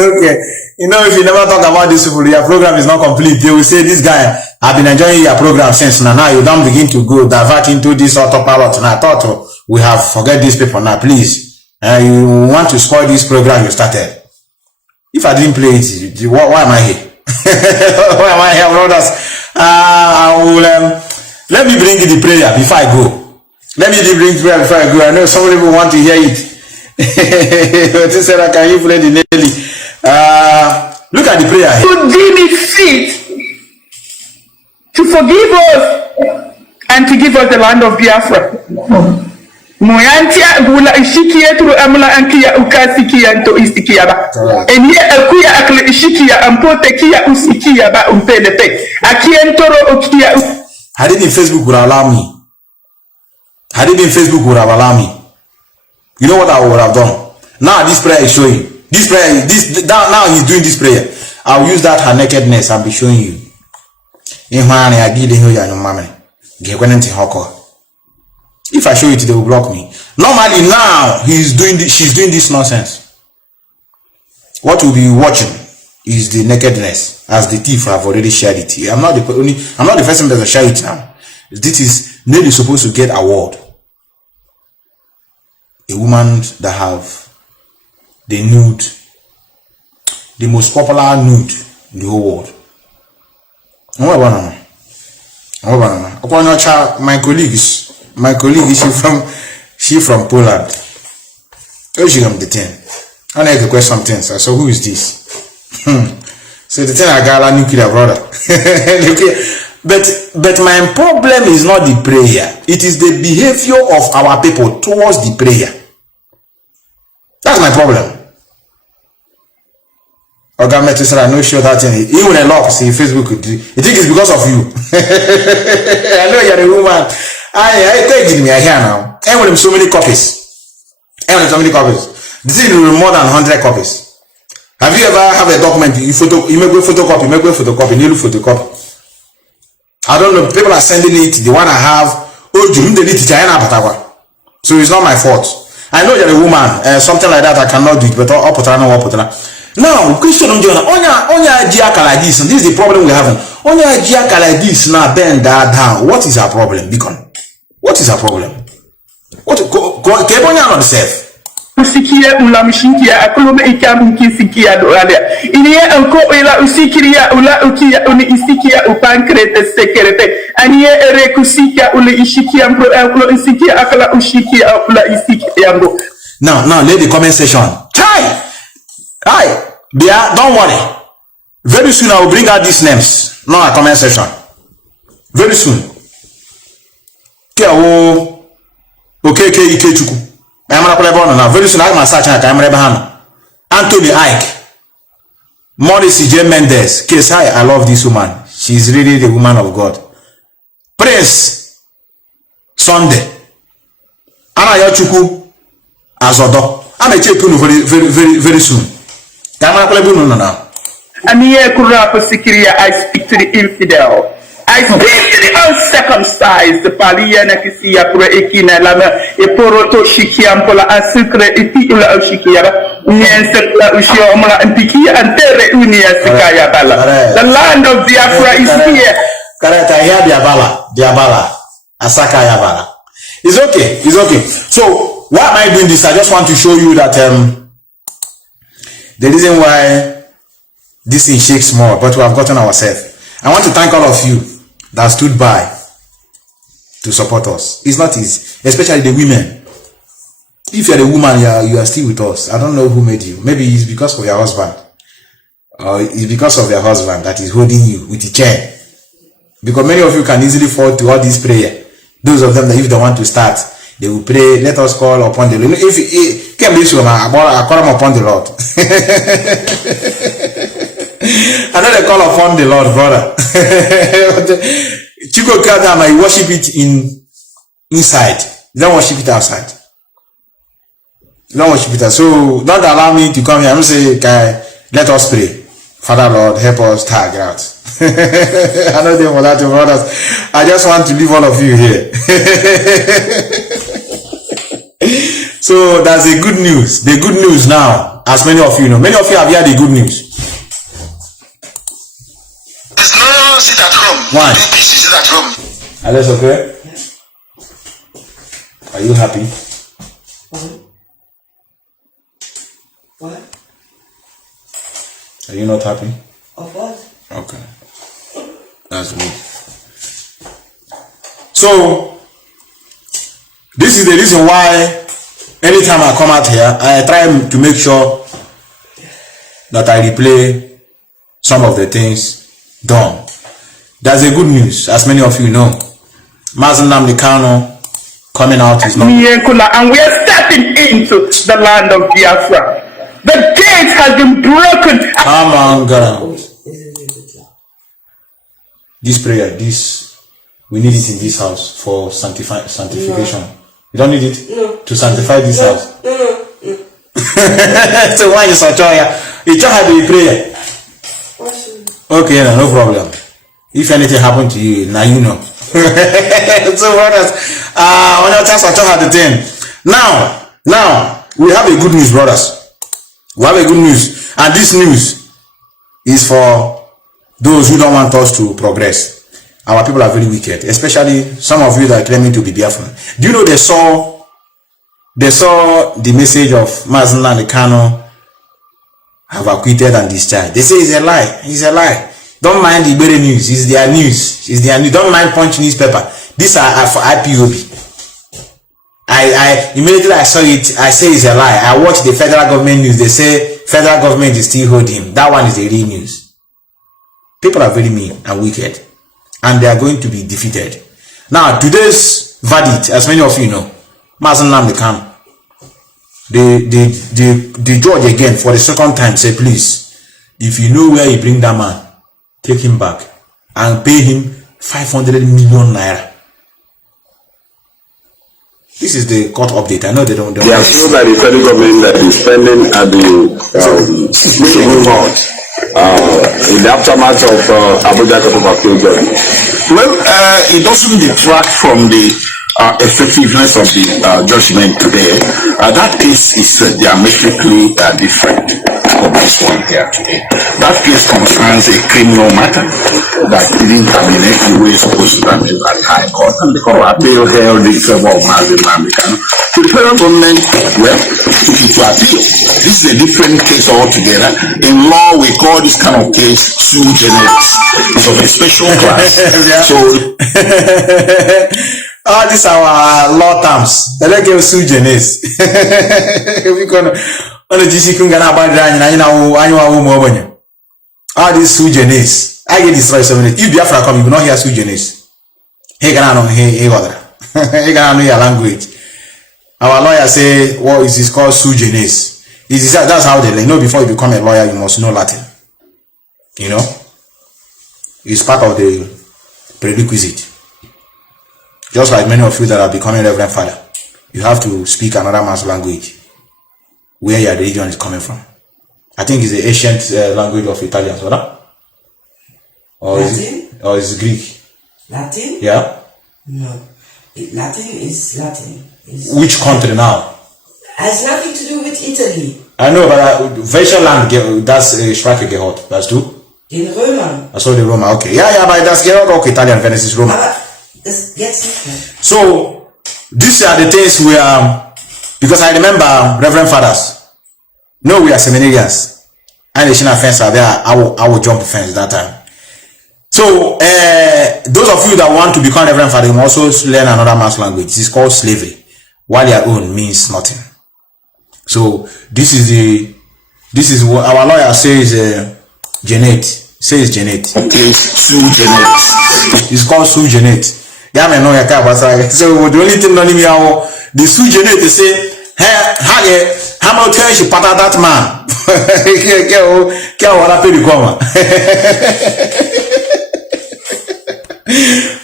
okay. You know, if you never talk about this people, your program is not complete. They will say, this guy, I've been enjoying your program since now you don't begin to go divert into this autopilot. And I thought we have forget these people now, please. You want to spoil this program you started. If I didn't play it, why am I here? Why am I here, brothers? Let me bring the prayer before I go. Let me bring prayer before I go. I know some people want to hear it. Can you play the Nelly? Look at the prayer here. To deem it fit to forgive us and to give us the land of Biafra. Moyantia gula ishikia turu amla ankia ukasikia nto isikia ba. Enye akuya akle ishikia ampote kia usikia ba umpelepe. Akia ntoro ukia. Had it been Facebook would allow me. Had it been Facebook would have allowed me. You know what I would have done? Now this prayer is showing. This prayer, now he's doing this prayer. I'll use that her nakedness and be showing you. If I show it, they will block me. Normally now she's doing this nonsense. What we'll be watching is the nakedness, as the thief have already shared it. I'm not the first person that share it now. This is Nelly supposed to get award. A woman that have the nude, the most popular nude in the whole world. My colleague, she from Poland. Oh, she come the 10. I need to question some things. So who is this? So the 10 I got a nuclear brother. But my problem is not the prayer. It is the behavior of our people towards the prayer. That's my problem. Mazi Methuselah, no sure that thing. Even a lot see Facebook could do. You think it's because of you? I know you're a woman. I take me here now. I want so many copies. This is more than 100 copies. Have you ever have a document? You make a photocopy, nearly photocopy. I don't know. People are sending it. The one I have, so it's not my fault. I know you're a woman, something like that I cannot do it, but now, Christian Onya Jiaka like this, and this is the problem we're having. Onya Jiaka like this, now bend that down. What is our problem, Beacon? What is our problem? What Kebonya not safe? Usikia ulamshikia akulome ikamu kisikia doale. Iniye anko ila usikiria ula ukia uni isikia upankrete sekerete. Aniye ere kusikia ule ishikia mpo ulo isikia akala ushikia ula isikia mpo. Now, let the comment section. Hi, Bia, don't worry. Very soon I will bring out these names. No, a comment section. Very soon. Okay, Ikechuku. Very soon I'm searching Anthony Ike, Morris J. Mendes. Case I love this woman. She's really the woman of God. Prince Sunday. Ana Yachuku Azodo. I'm a check very soon. I speak to the infidel. I speak to the uncircumcised. Paliana kisia pro ekina lama eporoto shikiampola asikre itiula ushikia nyensekla ushiomola antikia antere unia sikaya bala. The land of Biafra is here. Correct, I hear Diabala. Asaka Yabala. It's okay. So, why am I doing this? I just want to show you that the reason why this thing shakes more, but we have gotten ourselves. I want to thank all of you that stood by to support us. It's not easy, especially the women. If you're a woman, you are still with us. I don't know who made you. Maybe it's because of your husband. Or it's because of your husband that is holding you with the chain. Because many of you can easily fall to all this prayer. Those of them that if they want to start, they will pray, let us call upon the Lord. If can't be sure, I call them upon the Lord. I know they call upon the Lord, brother. Chico Kadama, you worship it inside. You don't worship it outside. You don't worship it outside. So don't allow me to come here and say, okay, let us pray. Father Lord, help us tag out. I know they for that, brothers. I just want to leave all of you here. So that's the good news. The good news now, as many of you know. Many of you have heard the good news. There's no sit at home. Why? BBC sit at home. Are you okay? Yeah. Are you happy? What? Are you not happy? Of what? Okay. That's good. So, this is the reason why anytime I come out here, I try to make sure that I replay some of the things done. That's a good news, as many of you know. Mazi Nnamdi Kanu coming out is not. And we are stepping into the land of Biafra. The gate has been broken. Come on, God. This prayer, we need it in this house for sanctification. No. You don't need it? No. To sanctify this house? No. So why you such you just have a prayer? Okay, no problem. If anything happened to you, now you know. So brothers, when you tell such the thing. Now, we have a good news, brothers. We have a good news. And this news is for those who don't want us to progress. Our people are very wicked, especially some of you that are claiming to be Biafran. Do you know they saw the message of Mazi Nnamdi Kanu have acquitted and discharged? They say it's a lie. It's a lie. Don't mind the better news. It's their news. It's their news. Don't mind Punch newspaper. These are for IPOB. I immediately I saw it. I say it's a lie. I watched the federal government news. They say federal government is still holding him. That one is the real news. People are very mean and wicked, and they are going to be defeated. Now, today's verdict, as many of you know, Mazi Nnamdi Kanu, the judge again for the second time said, please, if you know where you bring that man, take him back and pay him 500 million naira. This is the court update. I know they don't. They are sure that the federal government that is spending at the Supreme Court in the aftermath of Abuja Court of Appeal judgment. Well, it doesn't detract from the effectiveness of the judgment today. That case is diametrically different from this one here today. That case concerns a criminal matter that didn't terminate the way it's supposed to terminate at High Court, and the Court of Appeal held in favor of Mazi Nnamdi Kanu. So the federal government, well, took it to appeal. This is a different case altogether. In law, we call this kind of case sui generis. It's of a special class. So all these are our law terms. They like you sui generis. We gonna all these sui generis. I get destroyed so many. If Biafra come, you will not hear sui generis. He cannot know he other. He cannot know your language. Our lawyer say, what is this called sui generis? That's how they know. Before you become a lawyer, you must know Latin. You know, it's part of the prerequisite. Just like many of you that are becoming Reverend Father, you have to speak another man's language, where your religion is coming from. I think it's the ancient language of Italians, right? Or Latin? Is it Greek? Latin? Yeah? No. Latin is Latin. Which country now? Has nothing to do with Italy. I know, but Vessel land, that's Sprache gehört. That's true? Den Römern. Also the Roma, okay. Yeah, but that's auch Italian, Venice is Roma. Aber das jetzt nicht mehr. So, these are the things we are, because I remember Reverend Fathers. No, we are seminarians. And the Shina fence are there, I will jump the fence that time. So, those of you that want to become Reverend Father, you must also learn another man's language. It's called slavery. While your own means nothing. So, this is what our lawyer says, Janet. Says Janet. Okay, Sue Janet. It's called Sue Janet. Yeah, man, no, so the only thing only me how the Sue Janet they say, hey, how much time she part that man? Can't wanna pay the comma.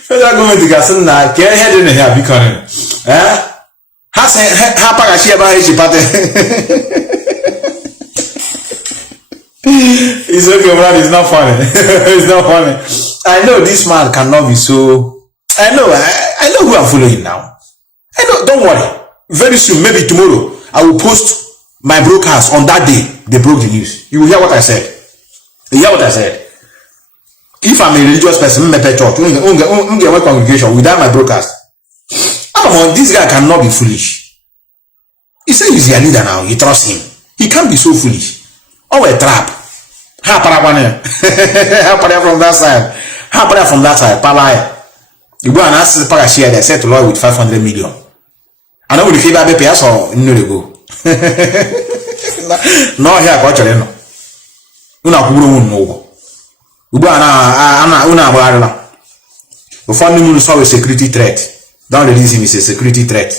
Federal government got some na can't head in here because has how paga she about she part. It's okay, man. It's not funny. It's not funny. I know this man cannot be so. I know who I'm following now. I know. Don't worry. Very soon, maybe tomorrow, I will post my broadcast on that day. They broke the news. You will hear what I said. You hear what I said. If I'm a religious person, I'm a church. I'm a congregation without my broadcast. Come on, this guy cannot be foolish. He said he's your leader now. You trust him. He can't be so foolish. Oh, a trap. Ha parabane. Ha para from that side. Ha para from that side. Palaya. You go and ask the parashare they said to Lord with 500 million. I know the favor be pay us or no they go. No here go chale no. Una kuburu no go. You go ana una barala. The family mun saw a security threat. Don't release him is a security threat.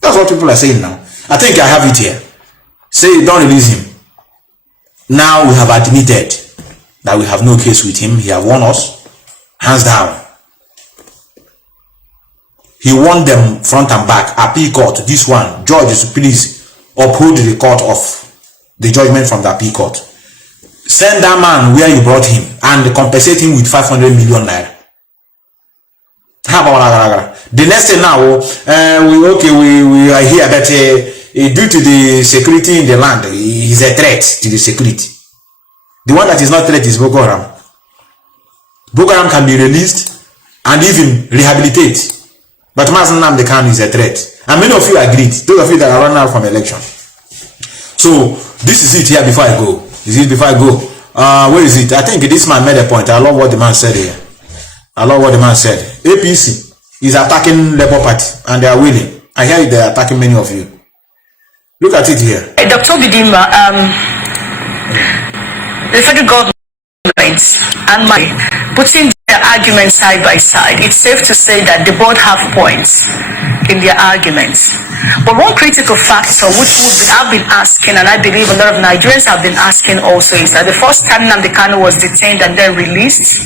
That's what people are saying now. I think I have it here. Say don't release him. Now we have admitted that we have no case with him. He have won us, hands down. He won them front and back. Appeal court, this one, judges, please uphold the court of the judgment from the appeal court. Send that man where you brought him and compensate him with 500 million naira. The next thing now, we are here that due to the security in the land, is a threat to the security. The one that is not threat is Boko Haram. Boko Haram can be released and even rehabilitate. But Mazi Nnamdi Kanu is a threat. And many of you agreed, those of you that are running out from election. So, this is it here before I go. Is it before I go? Where is it? I think this man made a point. I love what the man said here. I love what the man said. APC is attacking Labour Party and they are willing. I hear they are attacking many of you. Look at it here. Dr. Bidima, the federal government and putting their arguments side by side, it's safe to say that they both have points in their arguments. But one critical factor which I've been asking, and I believe a lot of Nigerians have been asking also, is that the first time Nnamdi Kanu was detained and then released,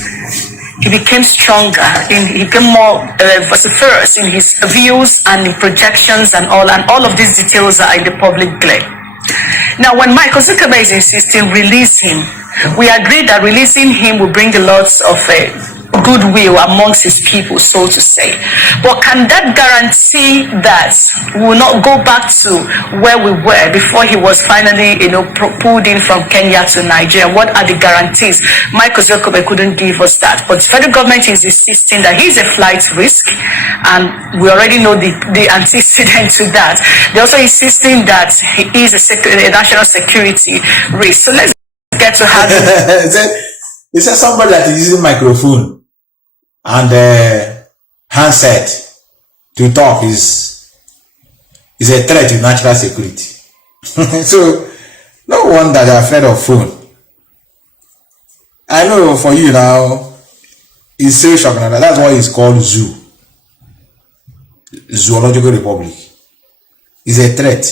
he became stronger, he became more vociferous in his views and in projections and all of these details are in the public glare. Now, when Michael Zuckerberg is insisting release him, we agree that releasing him will bring a lot of goodwill amongst his people, so to say. But can that guarantee that we will not go back to where we were before he was finally, pulled in from Kenya to Nigeria? What are the guarantees? Michael Zuckerberg couldn't give us that. But the federal government is insisting that he's a flight risk, and we already know the antecedent to that. They're also insisting that he is a national security risk. So let's get to have He said somebody that is using microphone and handset to talk is a threat to national security. So no wonder they're afraid of phone. I know for you now, it's so shocking. That's why it's called zoo. Zoological Republic. It's a threat.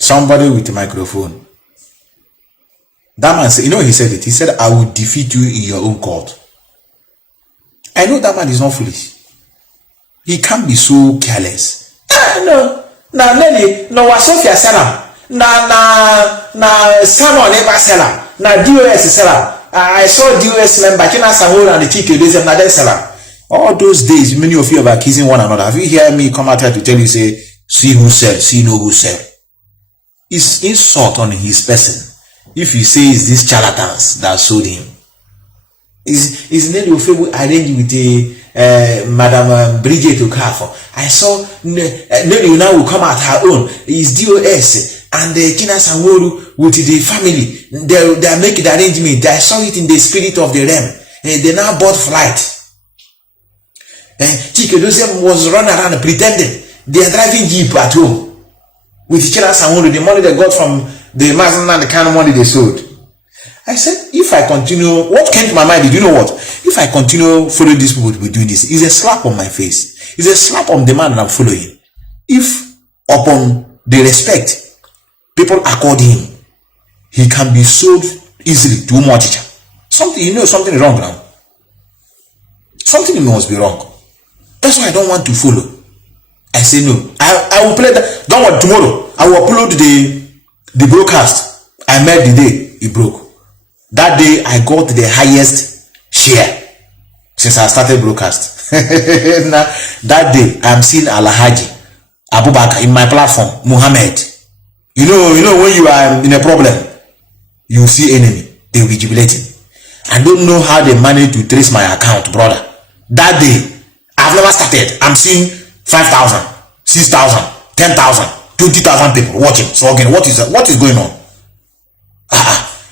Somebody with a microphone. That man said, he said it. He said, I will defeat you in your own court. I know that man is not foolish. He can't be so careless. No, Wasofia Salam. Someone never Salam. DOS Salam. I saw DOS member, China Sahol and the TK, they said, Salam. All those days, many of you are accusing one another. Have you heard me come out here to tell you, see who said, see know who said? It's insult on his person. if you say it's these charlatans that sold him, is Nelly Ofebu arranged with Madam Bridget Okafor. I saw Nelly now will come at her own. Is DOS and Kina Sanworu with the family. They are making the arrangement. I saw it in the spirit of the realm. They now bought flight. Chike Dosem was running around pretending they are driving jeep at home with Kina Sanworu, the money they got from the Mazi and the Kanu money they sold. I said, if I continue, what came to my mind, you know what? If I continue following these people to be doing this, it's a slap on my face. It's a slap on the man that I'm following. If upon the respect people accord him, he can be sold easily to more teacher. Something, you know, something is wrong now. Something must be wrong. That's why I don't want to follow. I say no. I will play that. Don't worry, tomorrow I will upload the broadcast I made the day it broke. That day I got the highest share since I started broadcast. Now, that day I'm seeing Alhaji Abubakar in my platform, Muhammad. You know when you are in a problem, you see enemy, they will be jubilating. I don't know how they managed to trace my account, brother. That day, I've never started. I'm seeing 5,000, 6,000, 10,000, 20,000 people watching. So again, what is going on?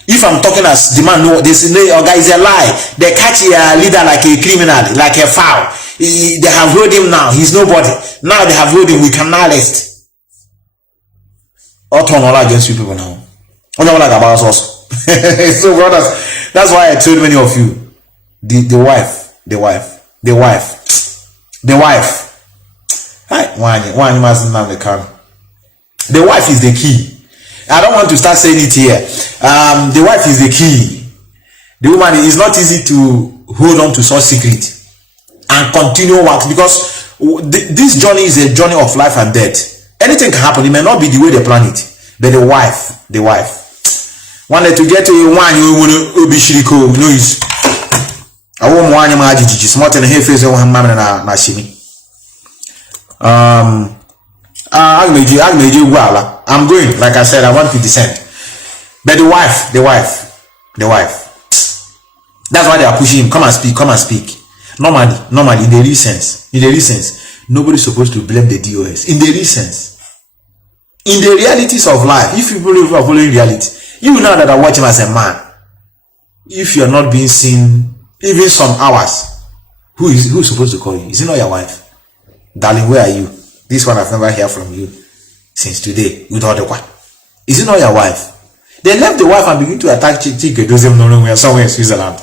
If I'm talking as the man, no, they say, oh, guys, a lie. They catch a leader like a criminal, like a foul. They have rolled him now. He's nobody. Now they have rolled him. We can now arrest. All turn all against you people now. Only like about us. So, brothers, that's why I told many of you, the wife. Hi, one must not the Kanu. The wife is the key. I don't want to start saying it here. The wife is the key. The woman is not easy to hold on to such secret and continue work, because this journey is a journey of life and death. Anything can happen. It may not be the way they plan it, but the wife wanted to get to one you will be shiriko. No, is I won't want him to smart and face on mamma na shimi. I'm going, like I said, I want to descend. But the wife. That's why they are pushing him. Come and speak. Normally, in the real sense, nobody's supposed to blame the DOS. In the real sense. In the realities of life, if you believe you are following reality, you know that I watch him as a man. If you are not being seen, even some hours, who is supposed to call you? Is it not your wife? Darling, where are you? This one I've never heard from you since today with all the one. Is it not your wife? They left the wife and begin to attack Chike Dozem nowhere somewhere in Switzerland.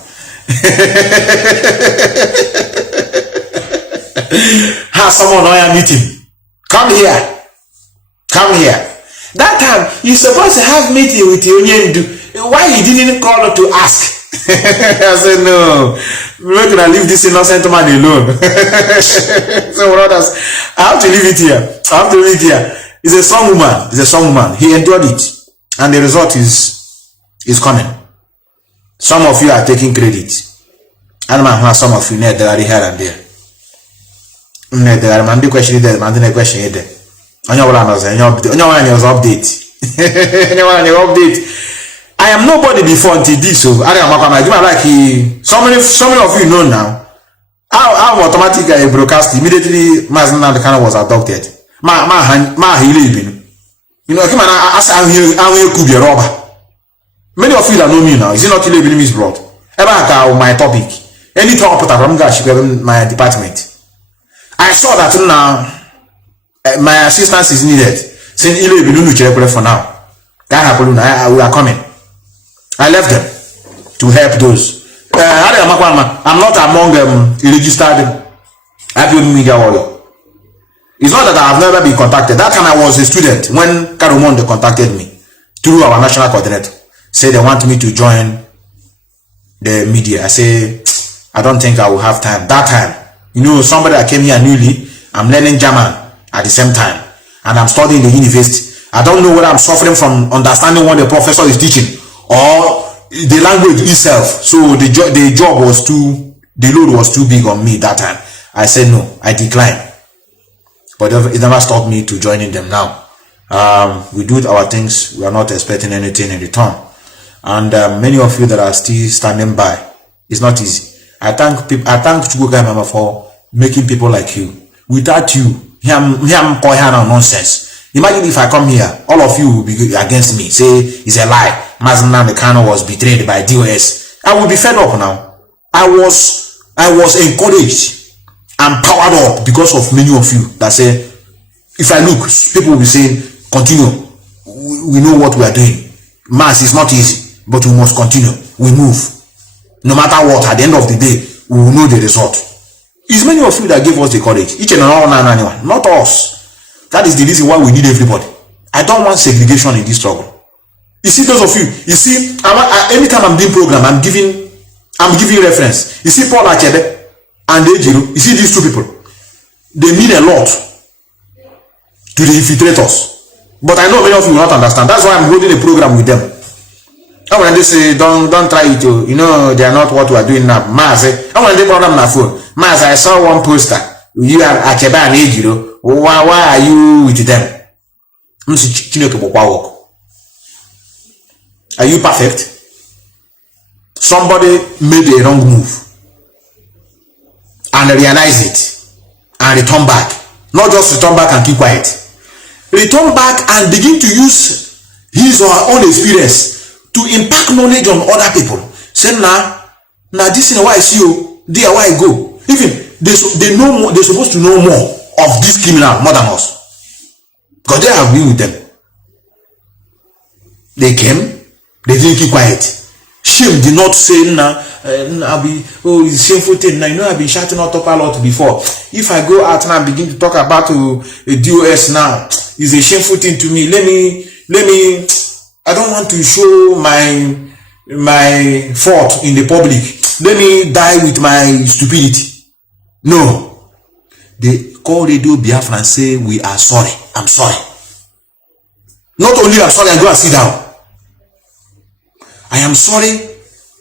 Have someone on your meeting. Come here. That time you're supposed to have meeting with Onyendu. Why you didn't call her to ask? I said no. We're not gonna leave this innocent man alone. So brothers, I have to leave it here. He's a strong woman. He endured it, and the result is coming. Some of you are taking credit, and some of you need there here and there. There are question there, question there. Update. I am nobody before until this. So I like so many of you know now. How automatically broadcast immediately Mazi Methuselah Ipob was adopted. You know, I could be a robber. Many of you that know me now, is it not killing Miss Broad? Ever my topic. Any topic from my department. I saw that now my assistance is needed. Saying for now. We are coming. I left them to help those. I'm not among registered media warrior. It's not that I have never been contacted. That time I was a student when Kanu contacted me through our national coordinator. Say they want me to join the media. I say I don't think I will have time. That time, you know, somebody that came here newly, I'm learning German at the same time, and I'm studying the university. I don't know whether I'm suffering from understanding what the professor is teaching or the language itself. So the load was too big on me that time. I said no, I declined. But it never stopped me to joining them now. We do our things. We are not expecting anything in return. and many of you that are still standing by. It's not easy. I thank people. I thank Chukwuka Mama for making people like you. Without you, nonsense. Imagine if I come here, all of you will be against me. Say it's a lie. Mazi Methuselah Ipob was betrayed by DOS. I will be fed up now. I was encouraged and powered up because of many of you that say, if I look, people will be saying, continue. We know what we are doing. Mass is not easy, but we must continue. We move. No matter what, at the end of the day, we will know the result. It's many of you that gave us the courage. Each and every one, not us. That is the reason why we need everybody. I don't want segregation in this struggle. You see, those of you, you see, anytime I'm doing program, I'm giving reference. You see Paul Achebe and Ejiro, you see these two people, they mean a lot to the infiltrators. But I know many of you will not understand. That's why I'm holding a program with them. And when they say, don't try it, you know, they are not what we are doing now. Mazi, and when they brought them on the phone, Mazi, I saw one poster. You are Achebe and Ejiro. Why are you with them? Are you perfect? Somebody made a wrong move and realize it and return back. Not just return back and keep quiet. Return back and begin to use his or her own experience to impact knowledge on other people. Say now this is why I see you, there why I go. Even they know more, they're supposed to know more of this criminal more than us. Because they have been with them. They came, they didn't keep quiet. Shame did not say it's shameful thing. Now you know I've been shouting out top a lot before. If I go out now and begin to talk about a DOS now, it's a shameful thing to me. Let me I don't want to show my fault in the public. Let me die with my stupidity. No. They call radio Biafra and say we are sorry. I'm sorry. Not only I'm sorry, I go and sit down. I am sorry.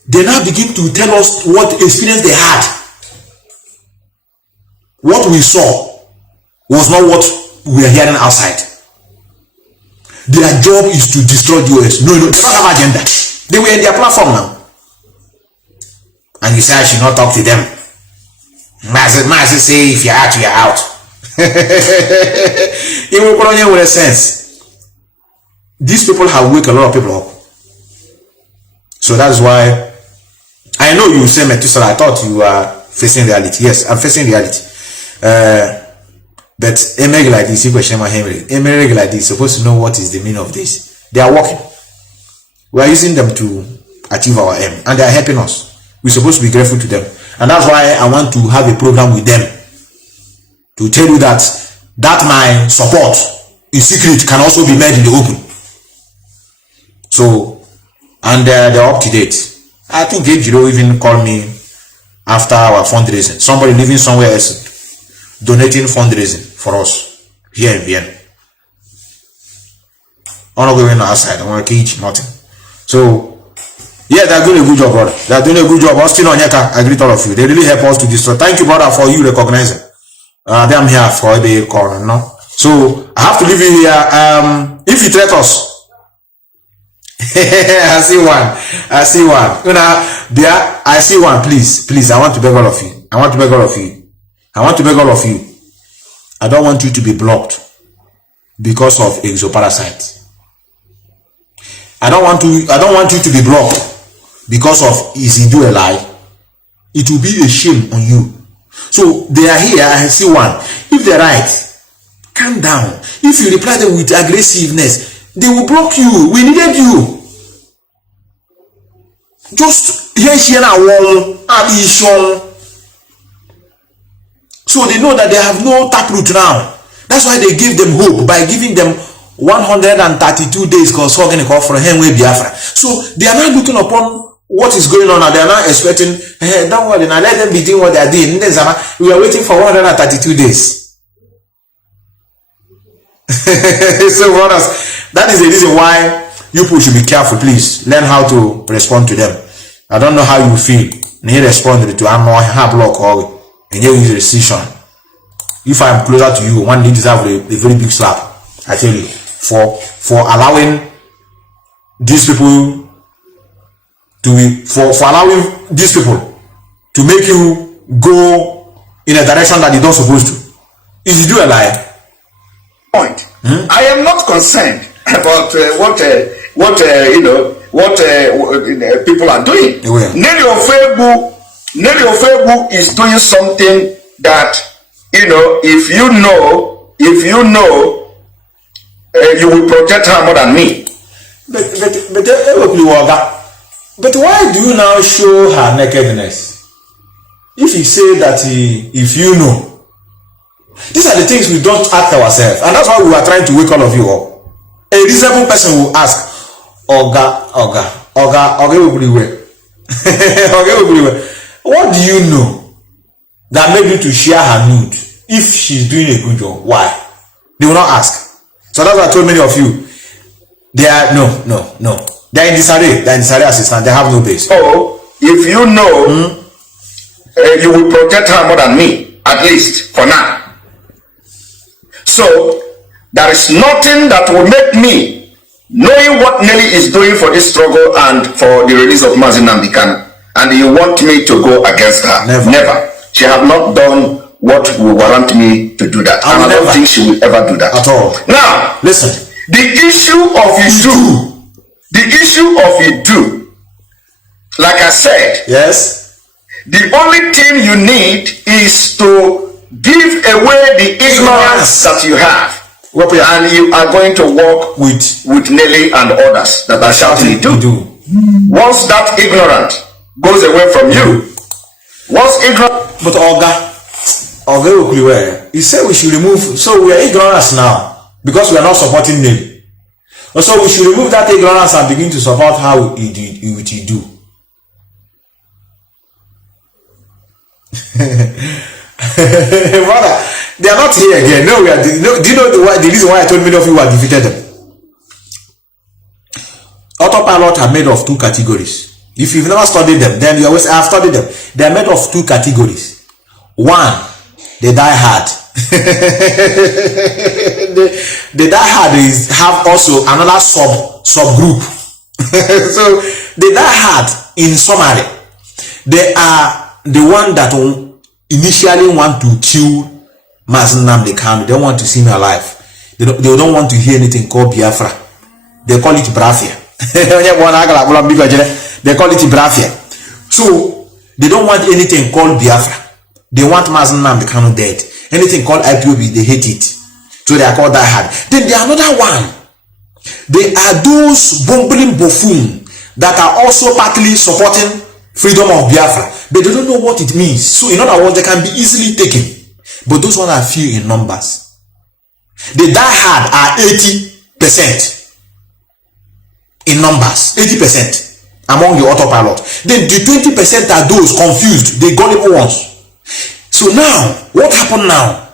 They now begin to tell us what experience they had. What we saw was not what we are hearing outside. Their job is to destroy the OS. No, they don't have agenda. They were in their platform now. And you say I should not talk to them. Mazi say if you're out, you're out. It will put on with a sense. These people have waked a lot of people up. So that's why I know you say Methuselah. I thought you are facing reality. Yes, I'm facing reality. But MNK like this, MNK like this, supposed to know what is the meaning of this. They are working. We are using them to achieve our aim, and they are helping us. We're supposed to be grateful to them, and that's why I want to have a program with them to tell you that my support in secret can also be made in the open. So, and they're up to date. I think Ejiro even called me after our fundraising. Somebody living somewhere else donating fundraising for us here in Vienna. I'm not going outside. I want to teach nothing. So, yeah, they're doing a good job, brother. They're doing a good job. Austin Onyeka, I greet all of you. They really help us to destroy. Thank you, brother, for you recognizing. I'm here for the corner, no? So, I have to leave you here. If you threat us, I see one. You know, there, I see one. Please, I want to beg all of you. I don't want you to be blocked because of exoparasite. I don't want you to be blocked because of is he do a lie. It will be a shame on you. So they are here. I see one. If they're right, calm down. If you reply them with aggressiveness, they will block you. We needed you. Just here now, so they know that they have no taproot now. That's why they give them hope by giving them 132 days for him with Biafra. So they are not looking upon what is going on, and they are not expecting, hey, don't worry, now let them be doing what they are doing. We are waiting for 132 days. So for us, that is the reason why you people should be careful. Please learn how to respond to them. I don't know how you feel. You respond to a block or a decision. If I am closer to you, one day deserve a very big slap. I tell you, for allowing these people for allowing these people to make you go in a direction that you don't supposed to. Is you a lie? Point. I am not concerned about what people are doing. Nelly Ofebu is doing something that, if you know, you will protect her more than me. But why do you now show her nakedness? If you say that if you know, these are the things we don't ask ourselves, and that's why we are trying to wake all of you up. A reasonable person will ask, Oga, everywhere. What do you know that made you to share her nude? If she's doing a good job, why? They will not ask. So that's why I told many of you, they are no. They are in disarray. They are in disarray assistant. They have no base. Oh, if you know, you will protect her more than me, at least for now. So there is nothing that will make me, knowing what Nelly is doing for this struggle and for the release of Mazi Nnamdi Kanu, and you want me to go against her. Never. She have not done what will warrant me to do that. And I don't think she will ever do that. At all. Now, listen. The issue of you, like I said, yes, the only thing you need is to give away the ignorance that you have. And you are going to work with Nelly and others that are shouting it do. Once that ignorant goes away from you, but Oga, you said we should remove, so we are ignorance now because we are not supporting Nelly. So we should remove that ignorance and begin to support how he do. Brother, they are not here again. No, we are. No, do you know the reason why I told many of you are defeated them? Autopilot are made of two categories. If you've never studied them, then you always have studied them. They are made of two categories. One, they die hard. the die hard have also another subgroup. So the die hard, in summary, they are the one that initially want to kill Mazi Nnamdi Kanu. They don't want to see me alive. They don't want to hear anything called Biafra. They call it Biafra. They call it Biafra. So they don't want anything called Biafra. They want Mazi Nnamdi Kanu dead. Anything called Ipob, they hate it. So they are called die hard. Then there are another one. They are those bumbling buffoon that are also partly supporting freedom of Biafra, but they don't know what it means. So in other words, they can be easily taken. But those ones are few in numbers. The die hard are 80% in numbers. 80% among the autopilot. Then the 20% are those confused, the gullible ones. So now, what happened now?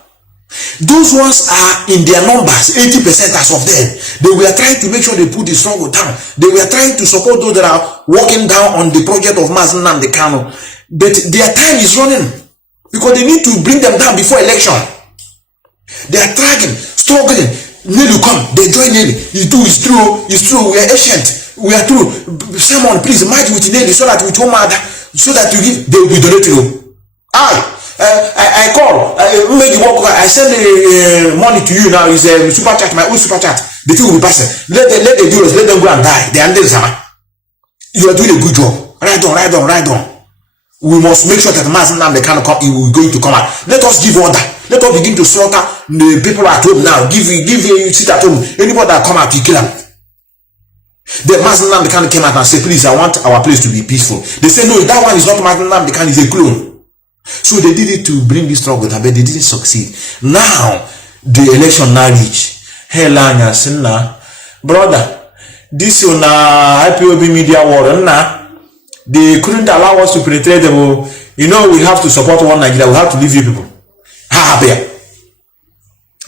Those ones are in their numbers, 80% as of them. They were trying to make sure they put the struggle down. They were trying to support those that are working down on the project of Mazi Nnamdi Kanu. But their time is running because they need to bring them down before election. They are dragging, struggling. Nelly come, they join Nelly. It's true, we are ancient. We are true. Someone please merge with Nelly so that we don't matter, so that you give, they will be donated. I call, I send the money to you now. It's a super chat, my own super chat. The thing will be passing. Let the dealers, let them go and die. They are under the You are doing a good job. Right on. We must make sure that Mazi Nnamdi Kanu is going to come out. Let us give order. Let us begin to slaughter the people at home now. Give you sit at home. Anybody that come out, you kill them. The Mazi Nnamdi Kanu came out and said, please, I want our place to be peaceful. They say, no, that one is not Mazi Nnamdi Kanu, is a clone. So they did it to bring this struggle, but they didn't succeed. Now, the election now reach. Hey, Lanya, Sinna, brother, this is na IPOB media war, they couldn't allow us to penetrate them. You know, we have to support one Nigeria. We have to leave you people.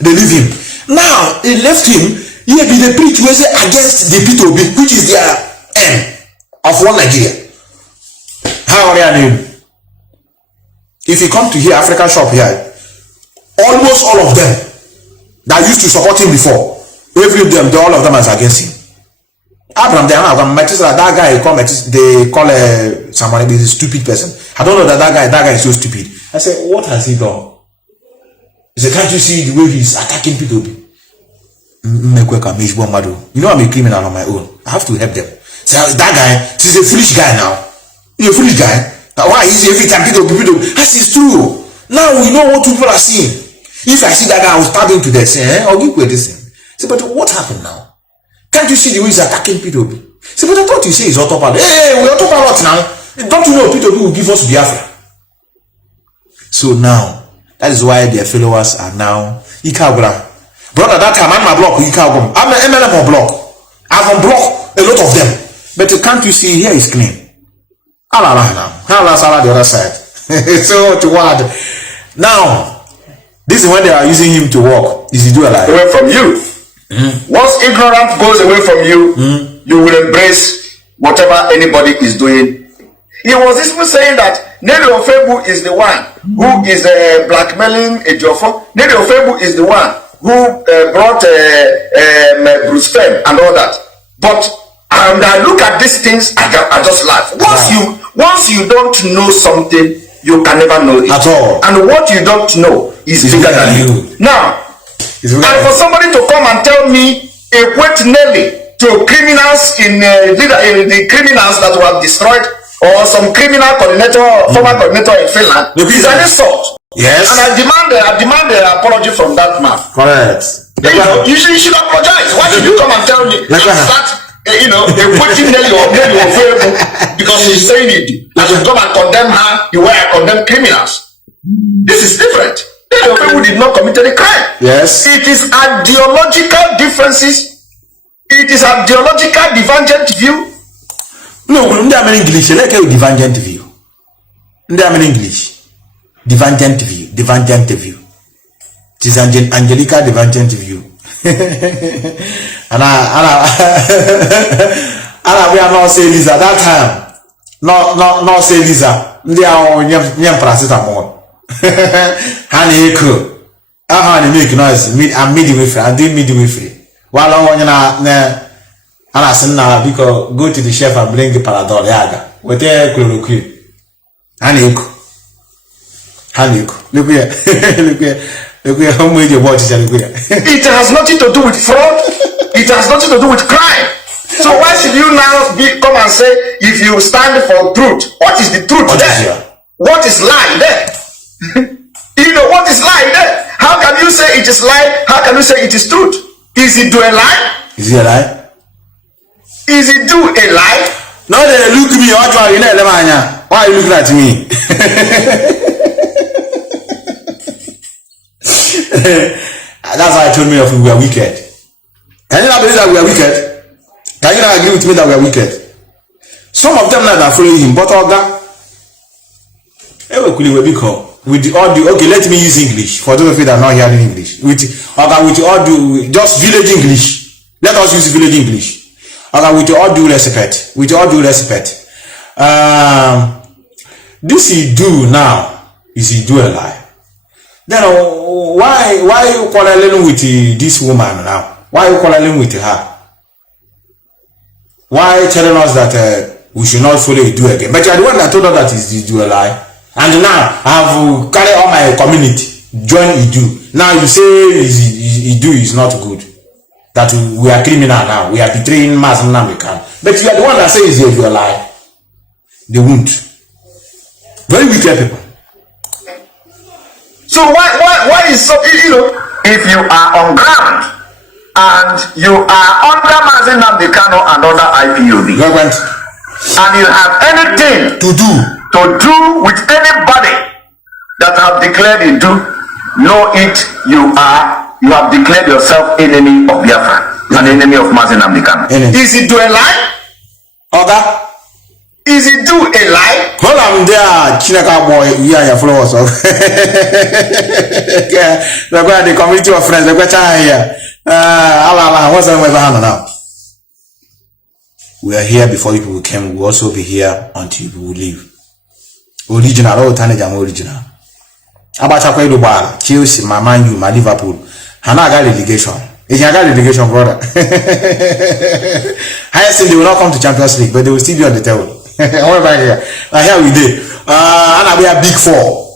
They leave him. Now, they left him. He be the preach against the P2B, which is their end of one Nigeria. How are you? If you come to here, African shop here, almost all of them that used to support him before, all of them are against him. Abraham, Methuselah, that guy, they call someone a stupid person. I don't know that guy is so stupid. I said, what has he done? He said, can't you see the way he's attacking people? You know I'm a criminal on my own. I have to help them. So that guy, he's a foolish guy now. He's a foolish guy. Why is every time people? That is true. Now we know what people are seeing. If I see that guy, I will stab him to death. Say, I'll give you this thing. Say, but what happened now? Can't you see the way he's attacking P2? Say, but I thought you say he's autopilot. Hey, we're autopilot now. Don't you know P2 will give us Biafra? So now, that is why their followers are now Ikabra. Brother, that time I'm a block Ikabra. I'm an MNK block. I've unblocked a lot of them. But can't you see here is clean? Allah now. Allah the other side. So to what? Now, this is when they are using him to walk. Is he do a lie? Away from you. Once ignorance goes away from you, you will embrace whatever anybody is doing. He was even saying that Nelly Ofebu is the one who is blackmailing Ejiofor. Nelly Ofebu is the one who brought Bruce Fem and all that. But and I look at these things, I just laugh. Once you don't know something, you can never know it at all. And what you don't know is bigger than you. Now, and for somebody to come and tell me equate Nelly to criminals in the criminals that were destroyed, or some criminal coordinator, former coordinator in Finland, is an insult. Yes. And I demand an apology from that man. Correct. You should apologize. Why should you come and tell me equating Nelly or Nelly because he's saying it? I should come and condemn her the way I condemn criminals. This is different. Who did not commit any crime. Yes. It is ideological differences. It is ideological divergent view. No, I'm English. Like a divergent view. I'm English. Divergent view. Divergent view. It is Angelica divergent view. And we are not saying Lisa that time. Not say Lisa. They are on yam paracetamol. Honey, cool. I make noise. I'm midwifery. I'm doing midwifery. While I'm on and I said now because go to the chef and bring the paradol yaga. What they chloroquine. Honey, look here. Look here. How many you watch it has nothing to do with fraud. It has nothing to do with crime. So why should you now come and say if you stand for truth? What is the truth there? What is lie there? You know what is lie there? How can you say it is lie? How can you say it is truth? Is it do a lie? Is it a lie? Is it do a lie? No, they look me. Why are you looking at me? That's why I told me we are wicked. Can you not believe that we are wicked? Can you not agree with me that we are wicked? Some of them now are following him, but with the audio, okay, let me use English for those of you that are not hearing English. With the audio, just village English. Let us use village English. Okay, with all due respect, this he do now is he do a lie. Then why you quarreling with this woman now? Why you quarreling with her? Why telling us that we should not follow you do again? But you are the one that told us that is do a lie. And now I have carried all my community join Idu. Now you say Idu is not good. That we are criminal now. We are betraying Mazi Methuselah. But you are the one that says you are a lie. They won't. Very wicked people. So why is so, if you are on ground and you are under Mazi Methuselah and under IPOB, and you have anything to do with anybody that have declared you do, know it, you have declared yourself enemy of Biafra, an enemy of Mazi Methuselah. Is it do a lie? Okay. Is it do a lie? Hold on there, Chinaka boy, we are your followers. The community of friends, here. What's now? We are here before you people came. We will also be here until you will leave. Original, all Tanajam original. About Chelsea, my Man U, my Liverpool. Hanaga relegation. It's a delegation, brother. Highest thing, they will not come to Champions League, but they will still be on the table. However, here we did. And we are big four: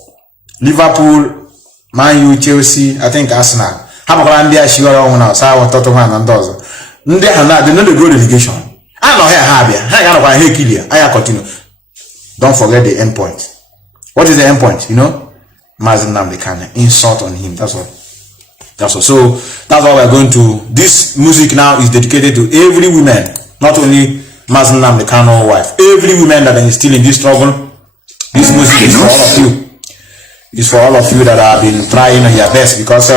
Liverpool, Man U, Chelsea, I think Arsenal. How about India? She got on now. So I want Tottenham and those. They know the good delegation. I know here, I continue. Don't forget the end point. What is the end point? You know, Mazi Methuselah Ipob, insult on him. That's all. That's all. So that's what we're going to. This music now is dedicated to every woman, not only Mazi Methuselah Ipob wife. Every woman that is still in this struggle. This music is for all of you. It's for all of you that have been trying your best, because